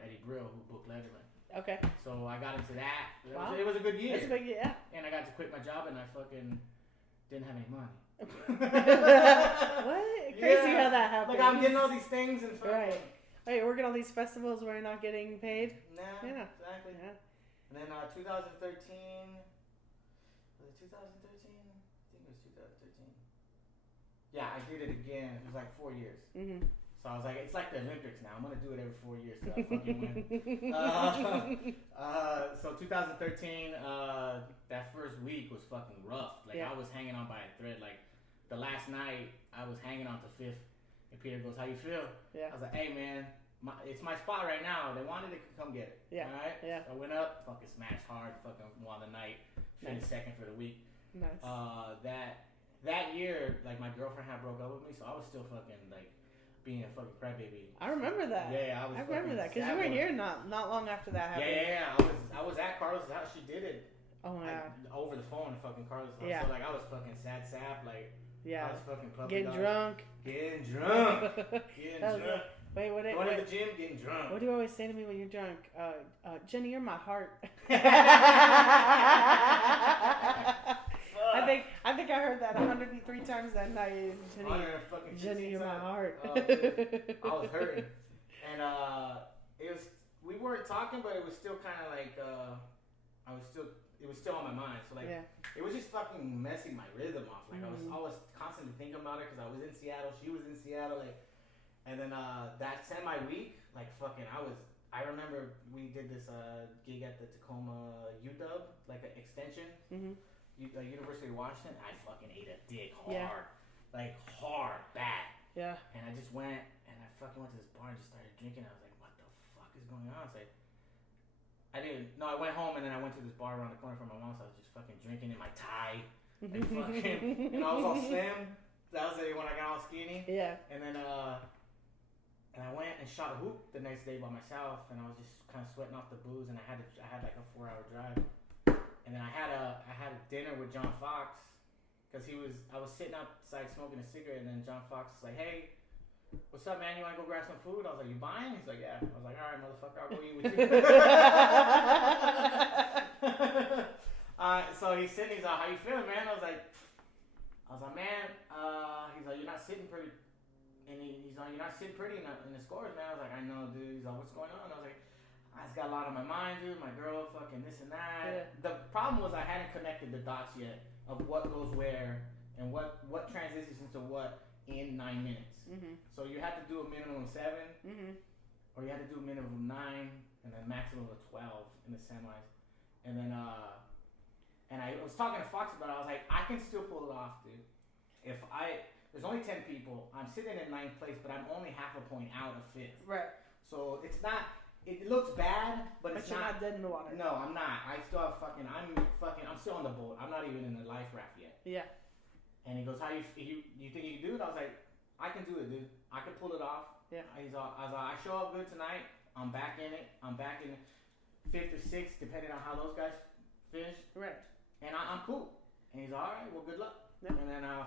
Eddie Brill, who booked Letterman. Okay. So I got into that. Wow. It was a good year. That's a big year. Yeah. And I got to quit my job, and I fucking didn't have any money. What? Crazy how that happens. Like I'm getting all these things and fucking. Right. Oh, you're working all these festivals where you're not getting paid? Nah, yeah. Exactly. Yeah. And then 2013, was it 2013? I think it was 2013. Yeah, I did it again. It was like 4 years. Mm-hmm. So I was like, it's like the Olympics now. I'm going to do it every 4 years till I fucking win. So 2013, that first week was fucking rough. Like I was hanging on by a thread. Like the last night, I was hanging on to 5th. And Peter goes, how you feel? Yeah. I was like, hey, man, it's my spot right now. They wanted it, come get it. Yeah. All right? Yeah. So I went up, fucking smashed hard, fucking won the night, finished 2nd for the week. Nice. That year, like, my girlfriend had broke up with me, so I was still fucking, like, being a fucking crybaby. I remember that. Yeah, I remember that, because you were here not long after that happened. Yeah. I was at Carlos' house. She did it. Oh, my God. Over the phone in fucking Carlos' house. Yeah. So, like, I was fucking sad sap, like... Yeah. I was fucking puppy Getting dog. drunk. Getting drunk. Wait, what? Going to the gym, getting drunk. What do you always say to me when you're drunk? Jenny, you're my heart. I think I heard that 103 times that night. Jenny, you're my heart. I was hurting, and we weren't talking, but it was still kind of like it was still on my mind. So like, It was just fucking messing my rhythm off. Like I was constantly thinking about it because I was in Seattle, she was in Seattle, like, and then that semi week, like fucking, I remember we did this gig at the Tacoma UW, like an extension, University of Washington. I fucking ate a dick hard, like hard, bad. Yeah. And I just went and I fucking went to this bar and just started drinking. I was like, what the fuck is going on? It's like, I didn't. No, I went home and then I went to this bar around the corner from my mom's house, just fucking drinking in my tie. And fucking, I was all slim. That was when I got all skinny. Yeah. And then, and I went and shot a hoop the next day by myself, and I was just kind of sweating off the booze, and I had like a 4-hour drive. And then I had a dinner with John Fox, because I was sitting outside smoking a cigarette, and then John Fox was like, hey, what's up, man? You want to go grab some food? I was like, you buying? He's like, yeah. I was like, all right, motherfucker, I'll go eat with you. So he's sitting, he's like, how you feeling, man? I was like, man, he's like, you're not sitting pretty. And he's like, you're not sitting pretty in the scores, man. I was like, I know, dude. He's like, what's going on? I was like, I just got a lot on my mind, dude. My girl, fucking this and that. Yeah. The problem was I hadn't connected the dots yet of what goes where and what transitions into what in 9 minutes. Mm-hmm. So you had to do a minimum of 7, or you had to do a minimum of 9, and then maximum of 12 in the semis. And then, and I was talking to Fox about it. I was like, I can still pull it off, dude. There's only 10 people. I'm sitting in 9th place, but I'm only half a point out of 5th. Right. So it's not. It looks bad, but it's not. But you're not dead in the water. No, I'm not. I still have I'm still on the boat. I'm not even in the life raft yet. Yeah. And he goes, "How you think you can do it?" I was like, "I can do it, dude. I can pull it off." Yeah. I was like, "I show up good tonight. I'm back in it. I'm back in 5th or 6th, depending on how those guys finish. Right. And I'm cool." And he's like, "All right. Well, good luck." Yep. And then I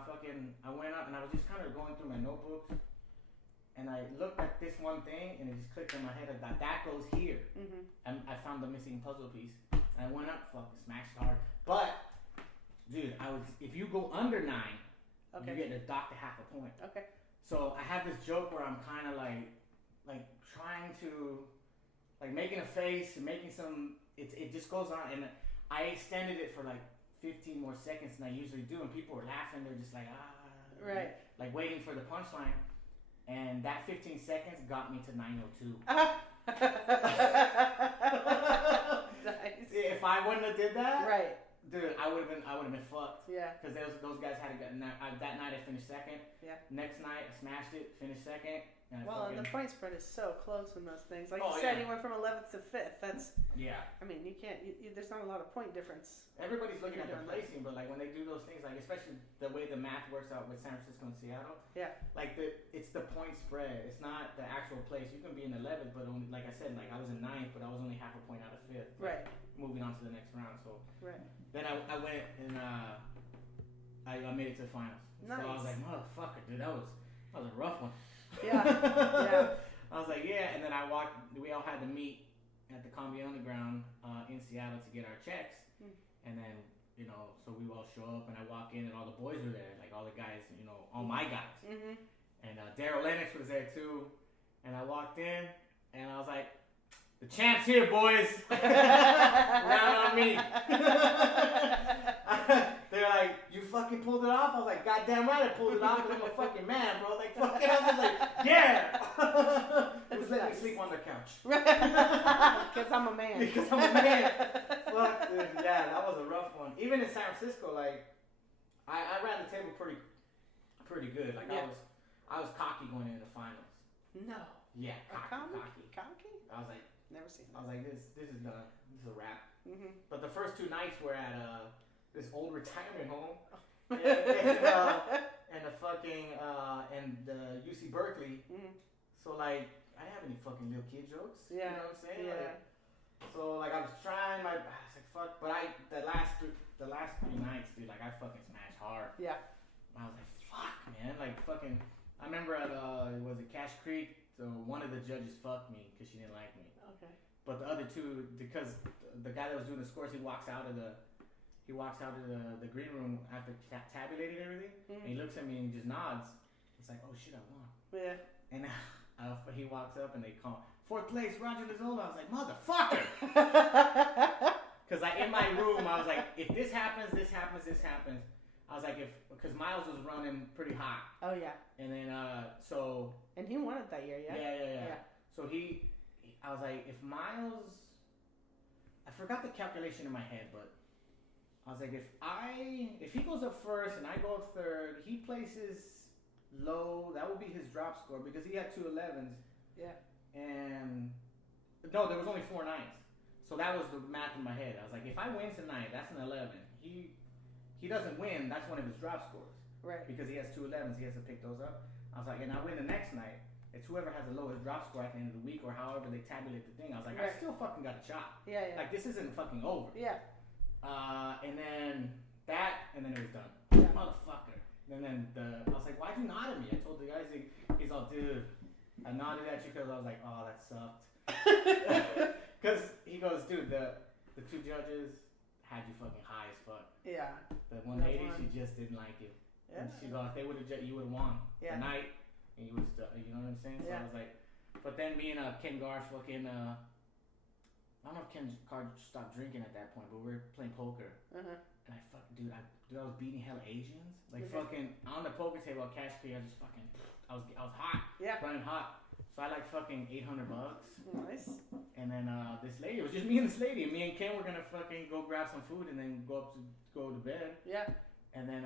went up and I was just kind of going through my notebooks, and I looked at this one thing and it just clicked in my head that goes here. Mm-hmm. And I found the missing puzzle piece. And I went up, fucking smashed hard. But dude, if you go under 9, you get to dock to half a point. Okay. So I have this joke where I'm kind of like trying to making a face and making some. It just goes on, and I extended it for 15 more seconds than I usually do, and people were laughing. They're just like, right, like waiting for the punchline, and that 15 seconds got me to 9:02. Nice. If I wouldn't have did that, right, dude, I would have been fucked. Yeah, because those guys hadn't gotten that. That night I finished 2nd. Yeah. Next night I smashed it, finished 2nd. And the point spread is so close in those things. Like you said, you went from 11th to 5th. That's I mean, you can't. There's not a lot of point difference. Everybody's looking at the placing, but when they do those things, especially the way the math works out with San Francisco and Seattle. Yeah. It's the point spread. It's not the actual place. You can be in 11th, but only I said, I was in 9th, but I was only half a point out of 5th. Right. Moving on to the next round. So. Right. Then I went and I made it to the finals. Nice. So I was like, motherfucker, dude, that was a rough one. Yeah. Yeah. I was like, yeah, and then we all had to meet at the Combione ground in Seattle to get our checks. And then, so we all show up and I walk in and all the boys are there, all the guys, all my guys. Mm-hmm. And Daryl Lennox was there too. And I walked in and I was like, the champ's here, boys. Round on me. They're like, you fucking pulled it off? I was like, goddamn right I pulled it off because I'm a fucking man, bro. Fucking, I was like, yeah. Who's letting me sleep on the couch? Because I'm a man. Because I'm a man. Fuck, dude. Yeah, that was a rough one. Even in San Francisco, I ran the table pretty good. I was cocky going into the finals. No. Yeah, cocky. Cocky? I was like, never seen that. I was like, this is done. This is a wrap. Mm-hmm. But the first 2 nights were at this old retirement home, and the fucking and the UC Berkeley. Mm-hmm. So I didn't have any fucking little kid jokes. Yeah. You know what I'm saying? Yeah. So I was trying I was like, fuck, but the last 3 nights, dude, I fucking smashed hard. Yeah. I was like, fuck, man, fucking. I remember at was it Cache Creek? So one of the judges fucked me because she didn't like me. Okay. But the other 2, because the guy that was doing the scores, he walks out of the green room after tabulating everything, and he looks at me and he just nods. It's like, oh shit, I won. Yeah. And he walks up and they call 4th place, Rodger That. I was like, motherfucker. Because in my room, I was like, if this happens, this happens, this happens. I was like, because Miles was running pretty hot. Oh yeah. And then so. And he won it that year, yeah. Yeah. So I was like, if Miles, I forgot the calculation in my head, but I was like, if he goes up first and I go up 3rd, he places low. That would be his drop score because he had 2 11s. Yeah. And no, there was only 4 9s. So that was the math in my head. I was like, if I win tonight, that's an 11. He doesn't win. That's one of his drop scores. Right. Because he has 2 11s. He has to pick those up. I was like, and I win the next night. It's whoever has the lowest drop score at the end of the week or however they tabulate the thing. I was like, I still fucking got a shot. Yeah, yeah. Like, this isn't fucking over. Yeah. And then that, and then it was done. Yeah. Motherfucker. And then I was like, why'd you nod at me? I told the guys, he's all, dude, I nodded at you because I was like, oh, that sucked. Because he goes, dude, the 2 judges had you fucking high as fuck. Yeah. The 180, she just didn't like you. Yeah. And she's all, if they would have, you would have won tonight. And you would still, you know what I'm saying? So I was like, but then me and Ken Gar fucking, I don't know if Ken Gar stopped drinking at that point, but we were playing poker. And I fucking, I was beating hella Asians. Like fucking, on the poker table at Cash Key, I just fucking, I was hot. Yeah. Running hot. So I like fucking $800. Nice. And then this lady, it was just me and this lady. And me and Ken were gonna fucking go grab some food and then go to bed. Yeah. And then,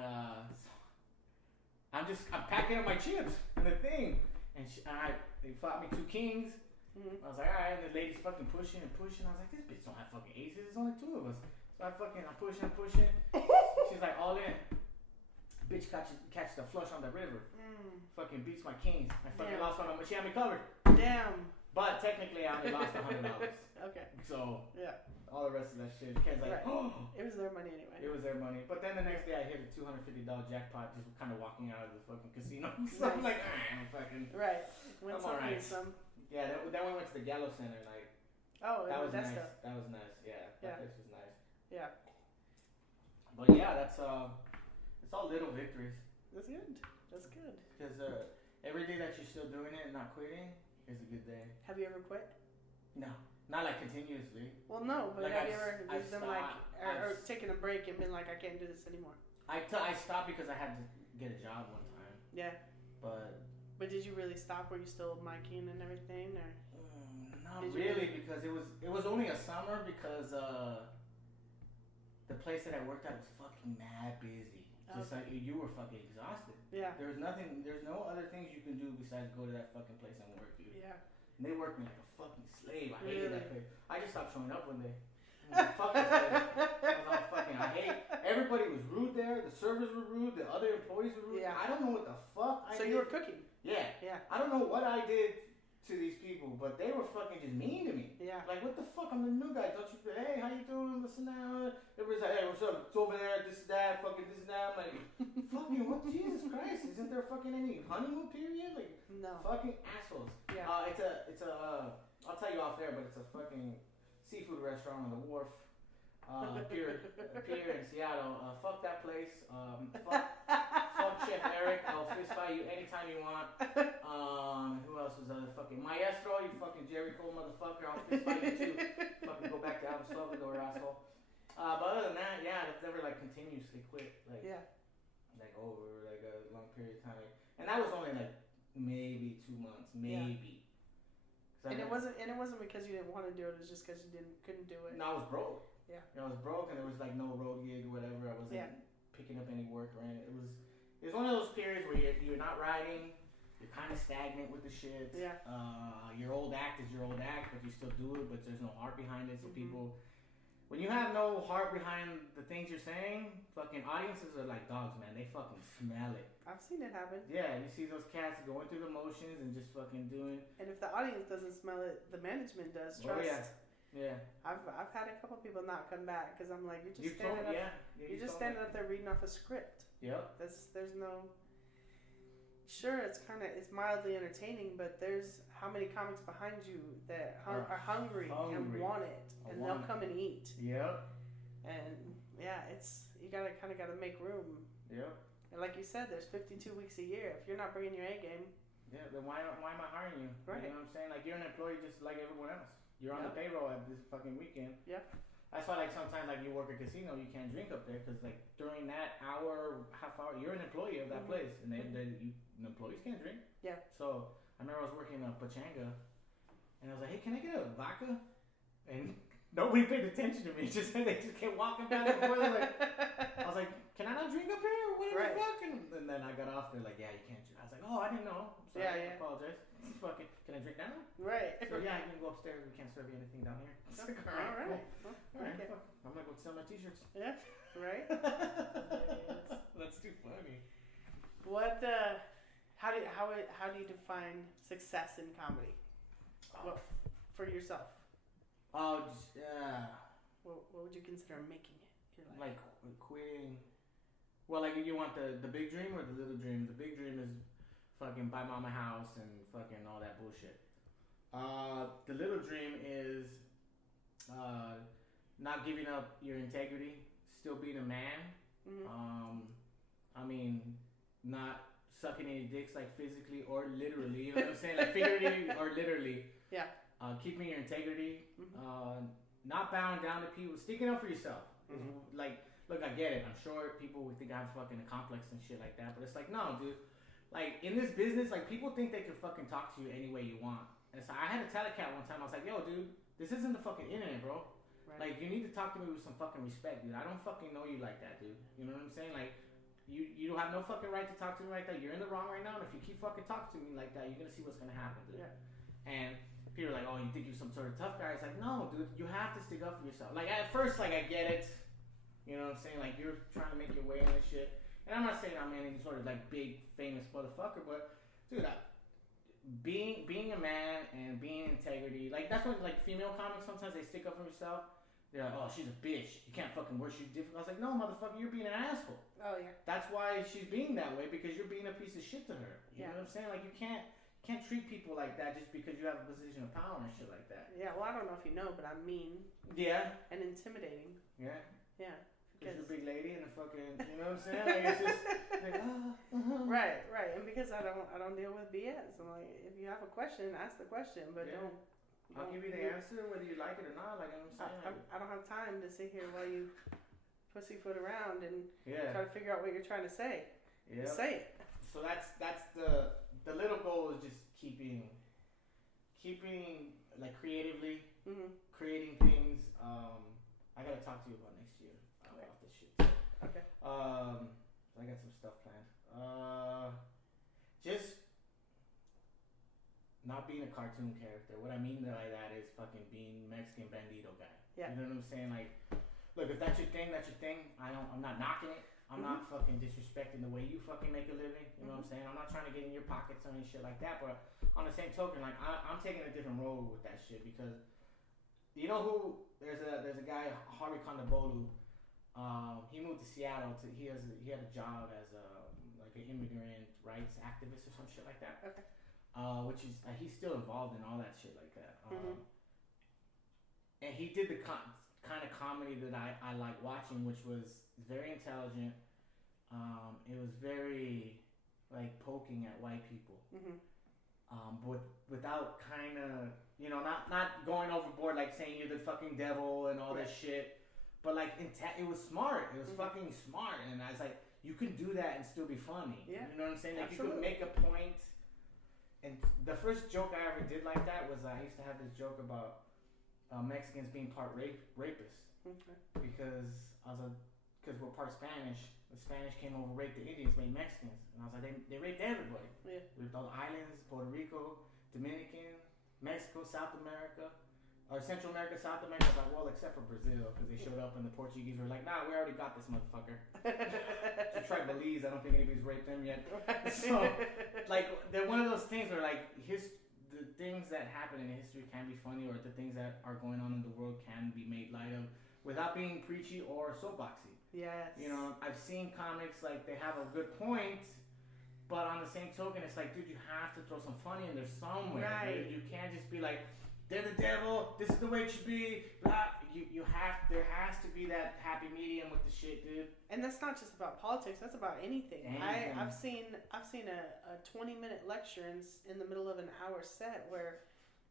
I'm packing up my chips and the thing, and they fought me 2 kings. I was like, all right, and the lady's fucking pushing and pushing. I was like, this bitch don't have fucking aces. There's only 2 of us. So I'm pushing. She's like, all in. Bitch catch the flush on the river. Fucking beats my kings. I fucking lost on them, but she had me covered. Damn. But technically, I only lost $100. Okay. So all the rest of that shit. Ken's like, oh. It was their money anyway. It was their money. But then the next day I hit a $250 jackpot just kind of walking out of the fucking casino. So I'm like, I'm fucking. Right. Win some, right. Some. Yeah, then we went to the Gallo Center. Like, that was nice. Stuff. That was nice. Yeah. That place was nice. Yeah. But yeah, it's all little victories. That's good. That's good. Because every day that you're still doing it and not quitting is a good day. Have you ever quit? No. Not like continuously. Well, no, but like have you ever been like, or taken a break and been like, I can't do this anymore? I stopped because I had to get a job one time. Yeah. But did you really stop? Were you still miking and everything, or? Not really, because it was only a summer because the place that I worked at was fucking mad busy. Just like you were fucking exhausted. Yeah. There's no other things you can do besides go to that fucking place and work, dude. Yeah. And they worked me like a fucking slave. I hated that place. I just stopped showing up one day. Fuck this place. I hate. Everybody was rude there. The servers were rude. The other employees were rude. Yeah. I don't know what the fuck I did. So you were cooking? Yeah. Yeah. I don't know what I did to these people, but they were fucking just mean to me. Yeah. Like, what the fuck? I'm the new guy. Don't you? Hey, how you doing? Listen now. Everybody's like, hey, what's up? It's over there. This, that. Fucking this, that. I'm like, fucking what? Jesus Christ! Isn't there fucking any honeymoon period? Like, no. Fucking assholes. Yeah. It's a. I'll tell you off there, but it's a fucking seafood restaurant on the wharf. Pier in Seattle. Fuck that place. Fuck Chef Eric. I'll fist fight you anytime you want. Who else was fucking Maestro? You fucking Jerry Cole motherfucker. I'll fist fight you too. Fucking go back to El Salvador, asshole. But other than that, yeah, I've never like continuously quit. Like, like over like a long period of time. And that was only like maybe 2 months, maybe. And it wasn't because you didn't want to do it. It was just because you couldn't do it. No, I was broke. Yeah. I was broke, and there was like no road gig or whatever. I wasn't picking up any work or anything. It was one of those periods where you're not writing. You're kind of stagnant with the shit. Yeah. Your old act is your old act, but you still do it, but there's no heart behind it. So people, when you have no heart behind the things you're saying, fucking audiences are like dogs, man. They fucking smell it. I've seen it happen. Yeah, you see those cats going through the motions and just fucking doing. And if the audience doesn't smell it, the management does. Trust. Oh, yeah. Yeah. I've had a couple people not come back because I'm like, you're just standing up there reading off a script. Yep. There's no. Sure, it's mildly entertaining, but there's how many comics behind you that are hungry and want it, and they'll come and eat. Yep. And yeah, you gotta make room. Yep. And like you said, there's 52 weeks a year. If you're not bringing your A game. Yeah, then why am I hiring you? Right. You know what I'm saying? Like, you're an employee just like everyone else. You're on the payroll at this fucking weekend. Yeah. That's why, like, sometimes, like, you work a casino, you can't drink up there because, like, during that hour, half hour, you're an employee of that place, and employees can't drink. Yeah. So I remember I was working at Pachanga, and I was like, hey, can I get a vodka? And nobody paid attention to me. They just kept walking back and forth. I was like, can I not drink up here or whatever the fuck? And then I got off there like, yeah, you can't drink. I was like, oh, I didn't know. I'm sorry, I apologize. Fucking, can I drink now? Right. So yeah, you can go upstairs. We can't serve you anything down here. It's like, all right. Cool. All right. Okay. I'm gonna go sell my t-shirts. Yeah. Right. That's too funny. What? How do you define success in comedy? Well, for yourself. Oh, What would you consider making it? Like quitting. Well, like you want the big dream or the little dream? The big dream is fucking buy mama house and fucking all that bullshit. The little dream is not giving up your integrity, still being a man. Mm-hmm. I mean, not sucking any dicks like physically or literally. You know what I'm saying? Like figuratively or literally. Yeah. Keeping your integrity. Mm-hmm. Not bowing down to people. Sticking up for yourself. Mm-hmm. Like, look, I get it. I'm sure people would think I have fucking a complex and shit like that, but it's like, no, dude. Like, in this business, like, people think they can fucking talk to you any way you want. And so I had to tell a cat one time, I was like, yo, dude, this isn't the fucking internet, bro. Right. Like, you need to talk to me with some fucking respect, dude. I don't fucking know you like that, dude. You know what I'm saying? Like, you don't have no fucking right to talk to me like that. You're in the wrong right now, and if you keep fucking talking to me like that, you're gonna see what's gonna happen, dude. Yeah. And people are like, oh, you think you're some sort of tough guy? It's like, no, dude, you have to stick up for yourself. Like, at first, like, I get it. You know what I'm saying? Like, you're trying to make your way in this shit. And I'm not saying I'm any sort of, like, big, famous motherfucker, but, dude, being a man and being integrity, like, that's what, like, female comics, sometimes they stick up for themselves. They're like, oh, she's a bitch. You can't fucking worship different. I was like, no, motherfucker, you're being an asshole. Oh, yeah. That's why she's being that way, because you're being a piece of shit to her. You know what I'm saying? Like, you can't treat people like that just because you have a position of power and shit like that. Yeah, well, I don't know if you know, but I'm mean. Yeah. And intimidating. Yeah. Yeah. Because you're a big lady and a fucking, you know what I'm saying? Like, it's just like, Right. And because I don't deal with BS. I'm like, if you have a question, ask the question, but don't. I'll give you the answer whether you like it or not. Like I'm saying, I don't have time to sit here while you pussyfoot around and try to figure out what you're trying to say. Yeah. Say it. So that's the little goal is just keeping like creatively creating things. I gotta talk to you about next year about this shit. Okay. I got some stuff planned. Just not being a cartoon character. What I mean by that is fucking being Mexican bandito guy. Yeah. You know what I'm saying? Like, look, if that's your thing, that's your thing. I'm not knocking it. I'm not fucking disrespecting the way you fucking make a living. You know what I'm saying? I'm not trying to get in your pockets or any shit like that. But on the same token, like I'm taking a different road with that shit because you know who? There's a guy, Harvey Condabolu. He moved to Seattle. He had a job as like an immigrant rights activist or some shit like that. Okay. Which is he's still involved in all that shit like that. And he did the kind of comedy that I like watching, which was very intelligent. It was very like poking at white people, but without kind of not going overboard like saying you're the fucking devil and all this shit. But like it was smart. It was fucking smart, and I was like, you can do that and still be funny. Yeah. You know what I'm saying? Like absolutely. You could make a point. And the first joke I ever did like that was I used to have this joke about Mexicans being part rapists. Okay. Because we're part Spanish. The Spanish came over, raped the Indians, made Mexicans. And I was like, they raped everybody. Yeah. Raped all the islands, Puerto Rico, Dominican, Mexico, South America. Or Central America, South America. I was like, well, except for Brazil. Because they showed up and the Portuguese were like, nah, we already got this motherfucker. To try Belize, I don't think anybody's raped them yet. So, like, they're one of those things where, like, the things that happen in history can be funny, or the things that are going on in the world can be made light of without being preachy or soapboxy. Yes. You know, I've seen comics, like, they have a good point, but on the same token, it's like, dude, you have to throw some funny in there somewhere. Right. Dude. You can't just be like, they're the devil, this is the way it should be, blah. There has to be that happy medium with the shit, dude. And that's not just about politics, that's about anything. I've seen a 20-minute lecture in the middle of an hour set where,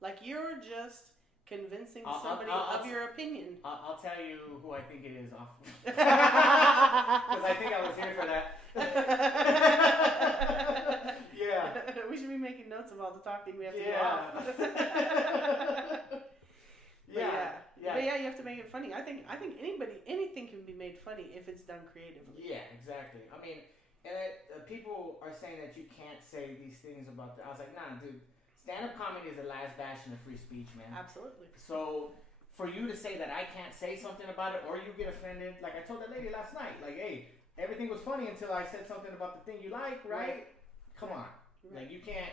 like, you're just convincing somebody of your opinion. I'll tell you who I think it is off. Because I think I was here for that. Yeah. We should be making notes of all the talking we have to do off. But you have to make it funny. I think anything can be made funny if it's done creatively. Yeah, exactly. I mean, people are saying that you can't say these things about I was like, nah, dude. stand-up comedy is the last bastion of free speech, man. Absolutely. So for you to say that I can't say something about it, or you get offended, like I told that lady last night, like, hey, everything was funny until I said something about the thing you like, right? Come on, like you can't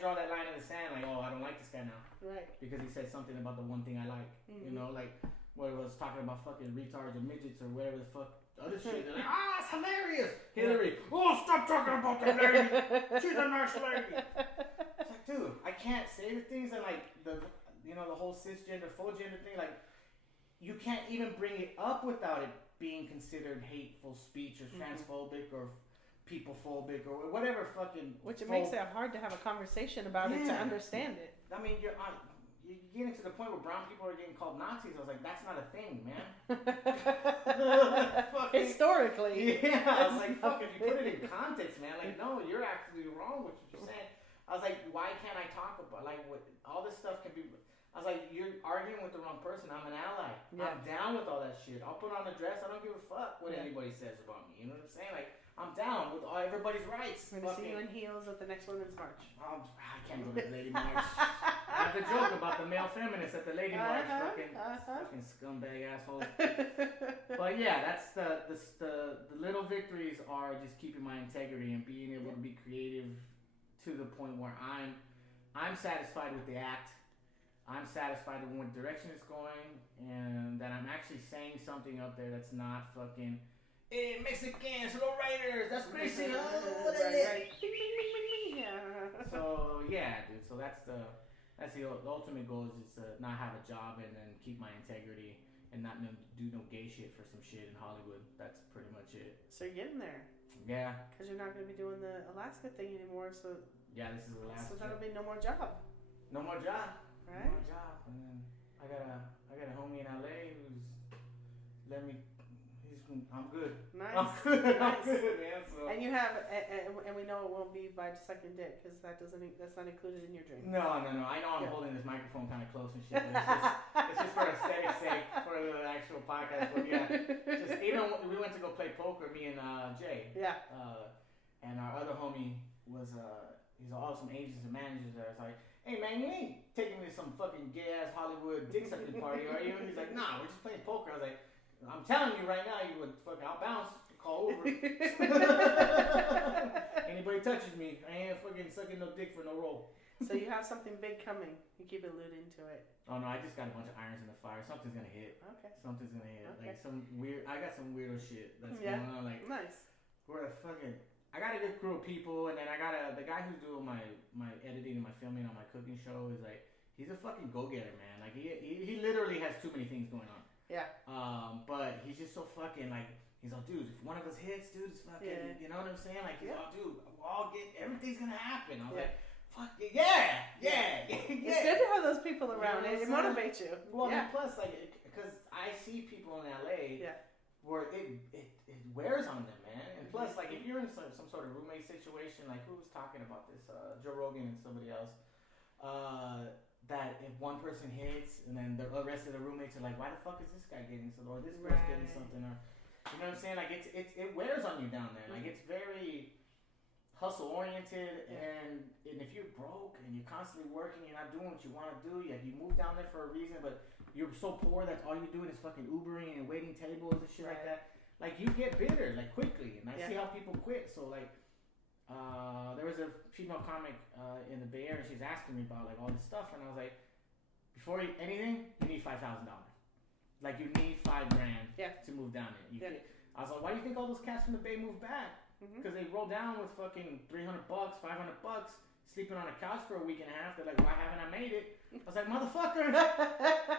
draw that line in the sand, like, oh, I don't like this guy now, right? Because he said something about the one thing I like, you know, like what it was talking about fucking retards or midgets or whatever the fuck. Other shit, they're like, it's hilarious. Hillary, stop talking about that lady. She's a nice lady. It's like, dude, I can't say the things and like the whole cisgender, full gender thing. Like, you can't even bring it up without it being considered hateful speech or transphobic or people-phobic or whatever fucking. Which it makes it hard to have a conversation about it to understand it. I mean, you're getting to the point where brown people are getting called Nazis. I was like, that's not a thing, man. Historically. Yeah, I was like, fuck, if you put it in context, man, like, no, you're actually wrong with what you're saying. I was like, why can't I talk about, like, what, all this stuff can be, I was like, you're arguing with the wrong person. I'm an ally. Yeah. I'm down with all that shit. I'll put on a dress. I don't give a fuck what anybody says about me. You know what I'm saying? Like, I'm down with everybody's rights. I'm going to see you in heels at the next Women's March. I can't go to the Lady March. I have to joke about the male feminists at the Lady March. Fucking scumbag assholes. But yeah, that's the little victories are just keeping my integrity and being able to be creative to the point where I'm satisfied with the act. I'm satisfied with what direction it's going, and that I'm actually saying something up there that's not fucking, hey, Mexicans, low riders, that's crazy. Right. So yeah, dude. So that's the ultimate goal is just to not have a job and then keep my integrity and not do no gay shit for some shit in Hollywood. That's pretty much it. So you're getting there. Yeah. Because you're not going to be doing the Alaska thing anymore. So yeah, this is the last. So that'll be no more job. No more job. Right. No more job. And then I got a homie in LA who's let me. I'm good. Nice. I'm good. Nice. I'm good, man. So. And you have, and we know it won't be by sucking dick because that's not included in your drink. No. I know I'm holding this microphone kind of close and shit. It's just for aesthetic's sake for the actual podcast. But yeah, just even we went to go play poker, me and Jay. Yeah. And our other homie was he's all some agents and managers there. It's like, hey man, you ain't taking me to some fucking gay ass Hollywood dick sucking party, are you? And he's like, nah, we're just playing poker. I was like, I'm telling you right now, you would fucking, I'll bounce, call over. Anybody touches me, I ain't fucking sucking no dick for no roll. So you have something big coming. You keep alluding to it. Oh no, I just got a bunch of irons in the fire. Something's gonna hit. Okay. Something's gonna hit. Okay. Like I got some weirdo shit that's going on. Like nice. Where I got a good crew of people, and then I got the guy who's doing my editing and my filming on my cooking show is like, he's a fucking go-getter, man. Like he literally has too many things going on. Yeah. But he's just so fucking like, he's all, dude, if one of us hits, dude, it's fucking, you know what I'm saying? Like, he's all, dude, we'll all everything's gonna happen. I was like, fuck it, yeah. It's good to have those people around. It motivates you. Well, and plus, like, because I see people in LA where it wears on them, man. And plus, like, if you're in some sort of roommate situation, like, who was talking about this? Joe Rogan and somebody else. That if one person hits and then the rest of the roommates are like, why the fuck is this guy getting something or this girl's getting something, or you know what I'm saying? Like it wears on you down there. Like it's very hustle oriented, and if you're broke and you're constantly working, you're not doing what you want to do. You move down there for a reason, but you're so poor that all you're doing is fucking Ubering and waiting tables and shit like that. Like you get bitter like quickly, and I see how people quit. So like. There was a female comic in the Bay Area. She's asking me about like all this stuff, and I was like, before anything, you need $5,000. Like you need $5,000 to move down there. I was like, why do you think all those cats from the Bay moved back? Because they rolled down with fucking $300, $500, sleeping on a couch for a week and a half. They're like, why haven't I made it? I was like, motherfucker,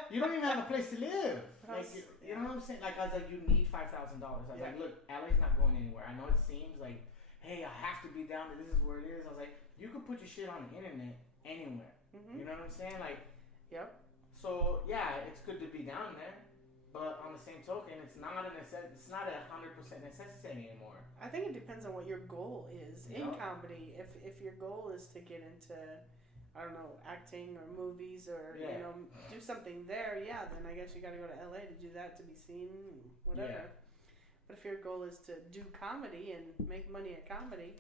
you don't even have a place to live. Like, you know what I'm saying? Like I was like, you need $5,000. I was like, look, LA's not going anywhere. I know it seems like, hey, I have to be down there. This is where it is. I was like, you could put your shit on the internet anywhere. You know what I'm saying? Like, so yeah, it's good to be down there, but on the same token, it's not a 100% necessity anymore. I think it depends on what your goal is in comedy. If your goal is to get into, I don't know, acting or movies or you know, do something there, then I guess you got to go to LA to do that, to be seen, whatever. But if your goal is to do comedy and make money at comedy,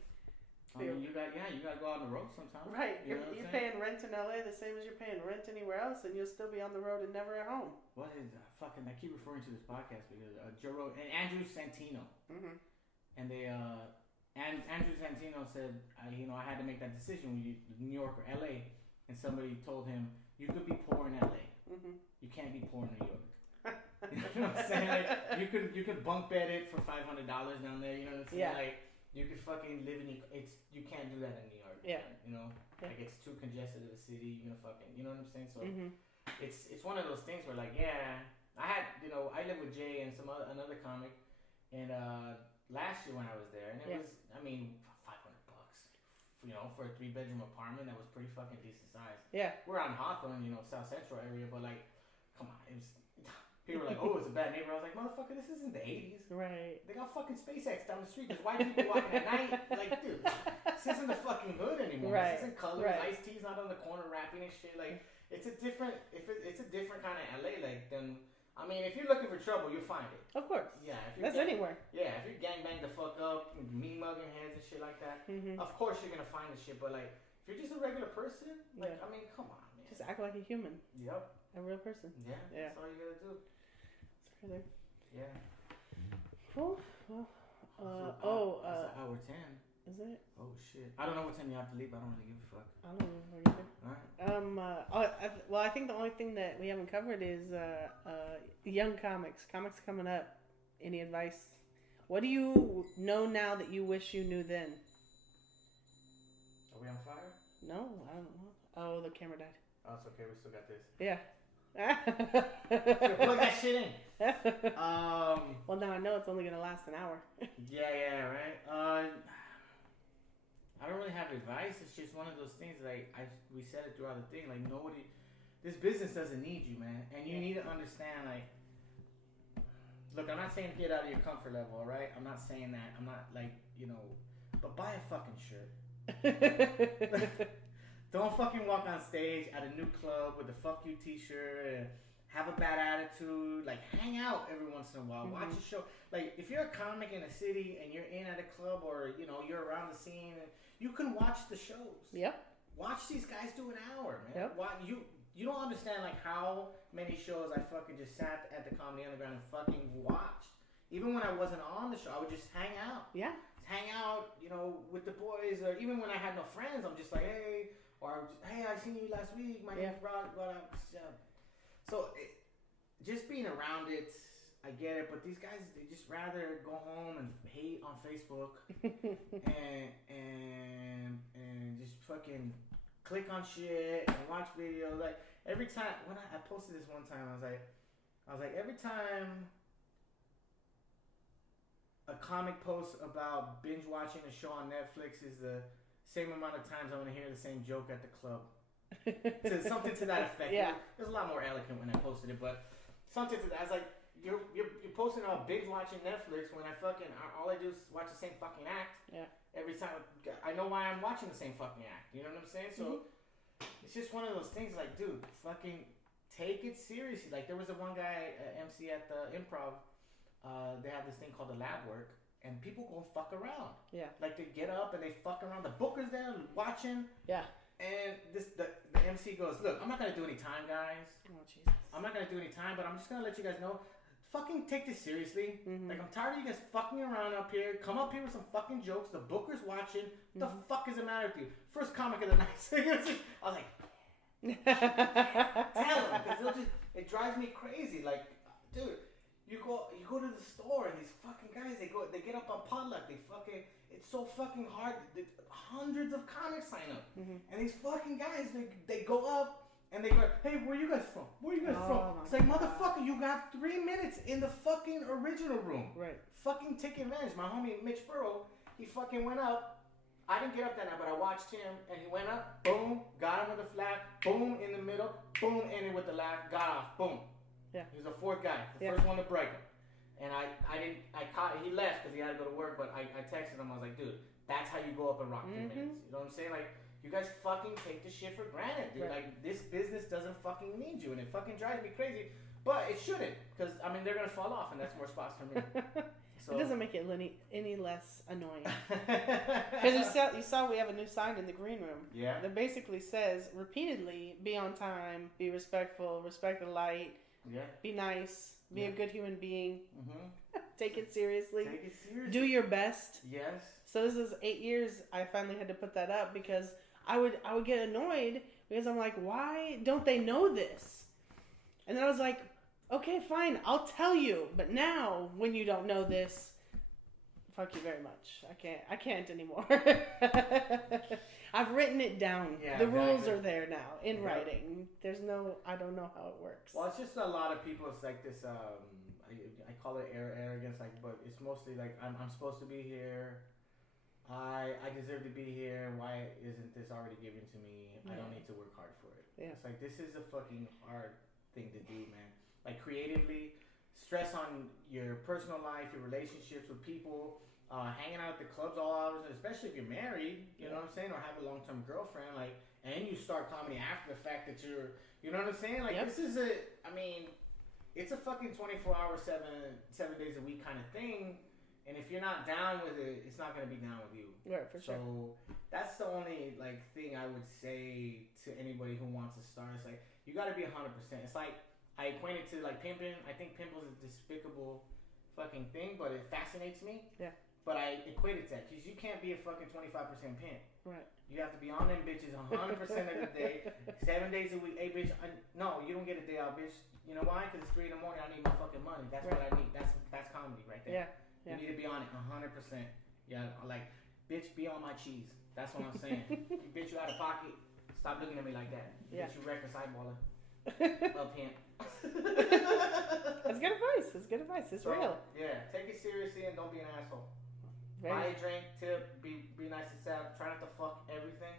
I mean, you gotta go on the road sometime. Right. You You're paying rent in LA the same as you're paying rent anywhere else, and you'll still be on the road and never at home. What is fucking? I keep referring to this podcast because Joe Rogan and Andrew Santino, and they and Andrew Santino said, I had to make that decision, New York or LA, and somebody told him, you could be poor in LA, you can't be poor in New York. You know what I'm saying? Like, you could bunk bed it for $500 down there. You know what I'm saying? Yeah. Like, you could fucking live in you can't do that in New York. Yeah. You know, like it's too congested of a city. You're gonna fucking, you know what I'm saying? So it's one of those things where like, yeah, I live with Jay and another comic, and last year when I was there, and it was, I mean, $500. For a 3-bedroom apartment that was pretty fucking decent size. Yeah. We're out in Hawthorne, South Central area, but like, come on, it was. People were like, oh, it's a bad neighborhood. I was like, motherfucker, this isn't the 80s. Right. They got fucking SpaceX down the street. There's white people walking at night. Like, dude, this isn't the fucking hood anymore. Right. This isn't colors. Right. Ice-T's not on the corner rapping and shit. Like, it's a different kind of LA. Like, than, I mean, if you're looking for trouble, you'll find it. Of course. Yeah. That's anywhere. Yeah, if you're gangbang the fuck up, me mugging heads and shit like that, of course you're gonna find the shit. But like, if you're just a regular person, like, I mean, come on, man. Just act like a human. Yep. A real person. Yeah. That's all you gotta do. Yeah. Cool. Well, it's hour 10. Is it? Oh shit! I don't know what time you have to leave. I don't really give a fuck. I don't know either. All right. I think the only thing that we haven't covered is young comics. Comics coming up. Any advice? What do you know now that you wish you knew then? Are we on fire? No, I don't know. Oh, the camera died. Oh, it's okay. We still got this. Yeah. Plug that shit in. Well, now I know it's only gonna last an hour. Yeah, right. I don't really have advice. It's just one of those things. Like we said it throughout the thing. Like this business doesn't need you, man, and you need to understand. Like, look, I'm not saying get out of your comfort level, all right? I'm not saying that. I'm not like but buy a fucking shirt. Don't fucking walk on stage at a new club with a fuck you t-shirt and have a bad attitude. Like, hang out every once in a while. Watch a show. Like, if you're a comic in a city and you're in at a club or, you're around the scene, you can watch the shows. Yep. Watch these guys do an hour, man. Yep. You don't understand, like, how many shows I fucking just sat at the Comedy Underground and fucking watched. Even when I wasn't on the show, I would just hang out. Yeah. Hang out, with the boys. Or even when I had no friends, I'm just like, hey... Or, hey, I seen you last week. My name's Rod. So, just being around it, I get it. But these guys, they just rather go home and hate on Facebook and just fucking click on shit and watch videos. Like every time when I posted this one time, I was like, every time a comic posts about binge watching a show on Netflix is the same amount of times I'm gonna hear the same joke at the club. Something to that effect. Yeah. It was a lot more eloquent when I posted it, but something to that. I was like, you're posting about binge watching Netflix when all I do is watch the same fucking act. Yeah. Every time I know why I'm watching the same fucking act. You know what I'm saying? So it's just one of those things. Like, dude, fucking take it seriously. Like there was a one guy MC at the Improv. They have this thing called the lab work. And people go fuck around. Yeah. Like they get up and they fuck around. The booker's there watching. Yeah. And the MC goes, look, I'm not gonna do any time, guys. Oh Jesus. I'm not gonna do any time, but I'm just gonna let you guys know. Fucking take this seriously. Like I'm tired of you guys fucking around up here. Come up here with some fucking jokes. The booker's watching. What the fuck is the matter with you? First comic of the night. I was like, tell him, because it drives me crazy. Like, dude. You go to the store and these fucking guys they get up on potluck, it's so fucking hard. Hundreds of comics sign up, and these fucking guys they go up and they go, hey, where you guys from? Where you guys from? It's like, motherfucker, you got 3 minutes in the fucking original room. Right. Fucking take advantage. My homie Mitch Burrow, he fucking went up. I didn't get up that night, but I watched him, and he went up, boom, got him with a flat, boom in the middle, boom ended with the laugh, got off, boom. Yeah. He was the fourth guy, the first one to break him. And he left because he had to go to work, but I texted him, I was like, dude, that's how you go up and rock 3 minutes. You know what I'm saying? Like, you guys fucking take this shit for granted, dude. Right. Like, this business doesn't fucking need you, and it fucking drives me crazy. But it shouldn't, because, I mean, they're going to fall off, and that's more spots for me. it doesn't make it any less annoying. Because you saw we have a new sign in the green room. Yeah. That basically says repeatedly, be on time, be respectful, respect the light, be nice, be a good human being, take it seriously. Do your best. Yes. So this is 8 years I finally had to put that up because I would get annoyed because I'm like, why don't they know this? And then I was like, okay, fine, I'll tell you. But now, when you don't know this, fuck you very much. I can't anymore. I've written it down. Yeah, the rules are there now in writing. I don't know how it works. Well, it's just a lot of people. It's like this. I call it arrogance. Like, but it's mostly like I'm supposed to be here. I deserve to be here. Why isn't this already given to me? I don't need to work hard for it. Yeah. It's like this is a fucking hard thing to do, man. Like creatively, stress on your personal life, your relationships with people, hanging out at the clubs all hours, especially if you're married, you know what I'm saying, or have a long-term girlfriend, like, and you start comedy after the fact that you know what I'm saying? Like, this is it's a fucking 24-hour, 7 days a week kind of thing, and if you're not down with it, it's not going to be down with you. Right, for sure. So that's the only, like, thing I would say to anybody who wants to start. It's like, you got to be 100%. It's like, I equate it to like pimping. I think pimping is a despicable fucking thing, but it fascinates me. Yeah. But I equate it to that because you can't be a fucking 25% pimp. Right. You have to be on them bitches 100% of the day, 7 days a week. Hey, bitch, no, you don't get a day out, bitch. You know why? Because it's 3 in the morning. I need my fucking money. That's what I need. That's comedy right there. Yeah. You need to be on it 100%. Yeah. Like, bitch, be on my cheese. That's what I'm saying. Bitch, you out of pocket. Stop looking at me like that. Yeah. Bitch, you reckless eyeballer. Love him. That's good advice. It's real. Yeah, take it seriously and don't be an asshole. Buy a drink, tip, be nice to staff. Try not to fuck everything.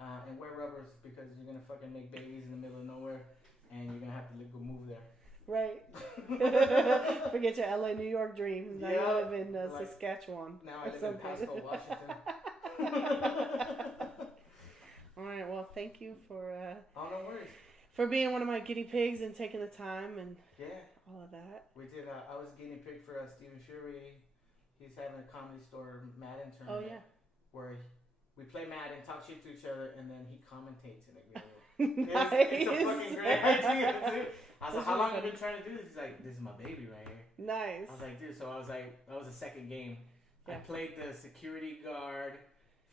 And wear rubbers because you're gonna fucking make babies in the middle of nowhere and you're gonna have to go move there. Right. Forget your LA, New York dreams. Now you live in Saskatchewan. Now I live in Pasco, Washington. All right. Well, thank you for. Oh, no worries. For being one of my guinea pigs and taking the time and all of that. We did. I was a guinea pig for Stephen Fury. He's having a comedy store Madden tournament. Oh yeah. Where we play Madden, talk shit to each other, and then he commentates in it. Nice. It's a fucking great idea, dude. I was like, how long have you been trying to do this? He's like, this is my baby right here. Nice. I was like, dude. So I was like, that was the second game. I played the security guard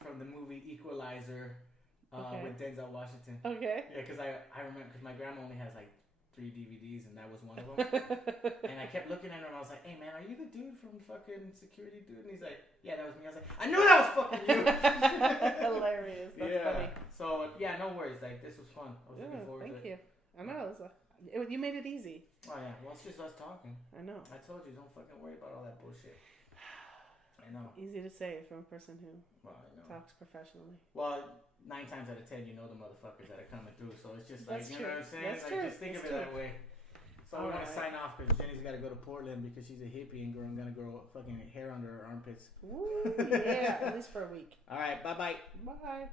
from the movie Equalizer. With Denzel Washington. Okay. Yeah, because I remember because my grandma only has like 3 DVDs and that was one of them. And I kept looking at her and I was like, "Hey man, are you the dude from fucking Security Dude?" And he's like, "Yeah, that was me." I was like, "I knew that was fucking you." Hilarious. That's funny. So yeah, no worries. Like this was fun. I was looking forward to it. Thank you. I know you made it easy. Oh yeah. Well, it's just us talking. I know. I told you, don't fucking worry about all that bullshit. I know. Easy to say from a person who talks professionally. Well, 9 times out of 10, you know the motherfuckers that are coming through. So it's just like, That's you know what I'm saying? That's like, true. just think of it that way. So we're going to sign off because Jenny's got to go to Portland because she's a hippie and I'm going to grow fucking hair under her armpits. Ooh, yeah, at least for a week. All right, bye-bye. Bye.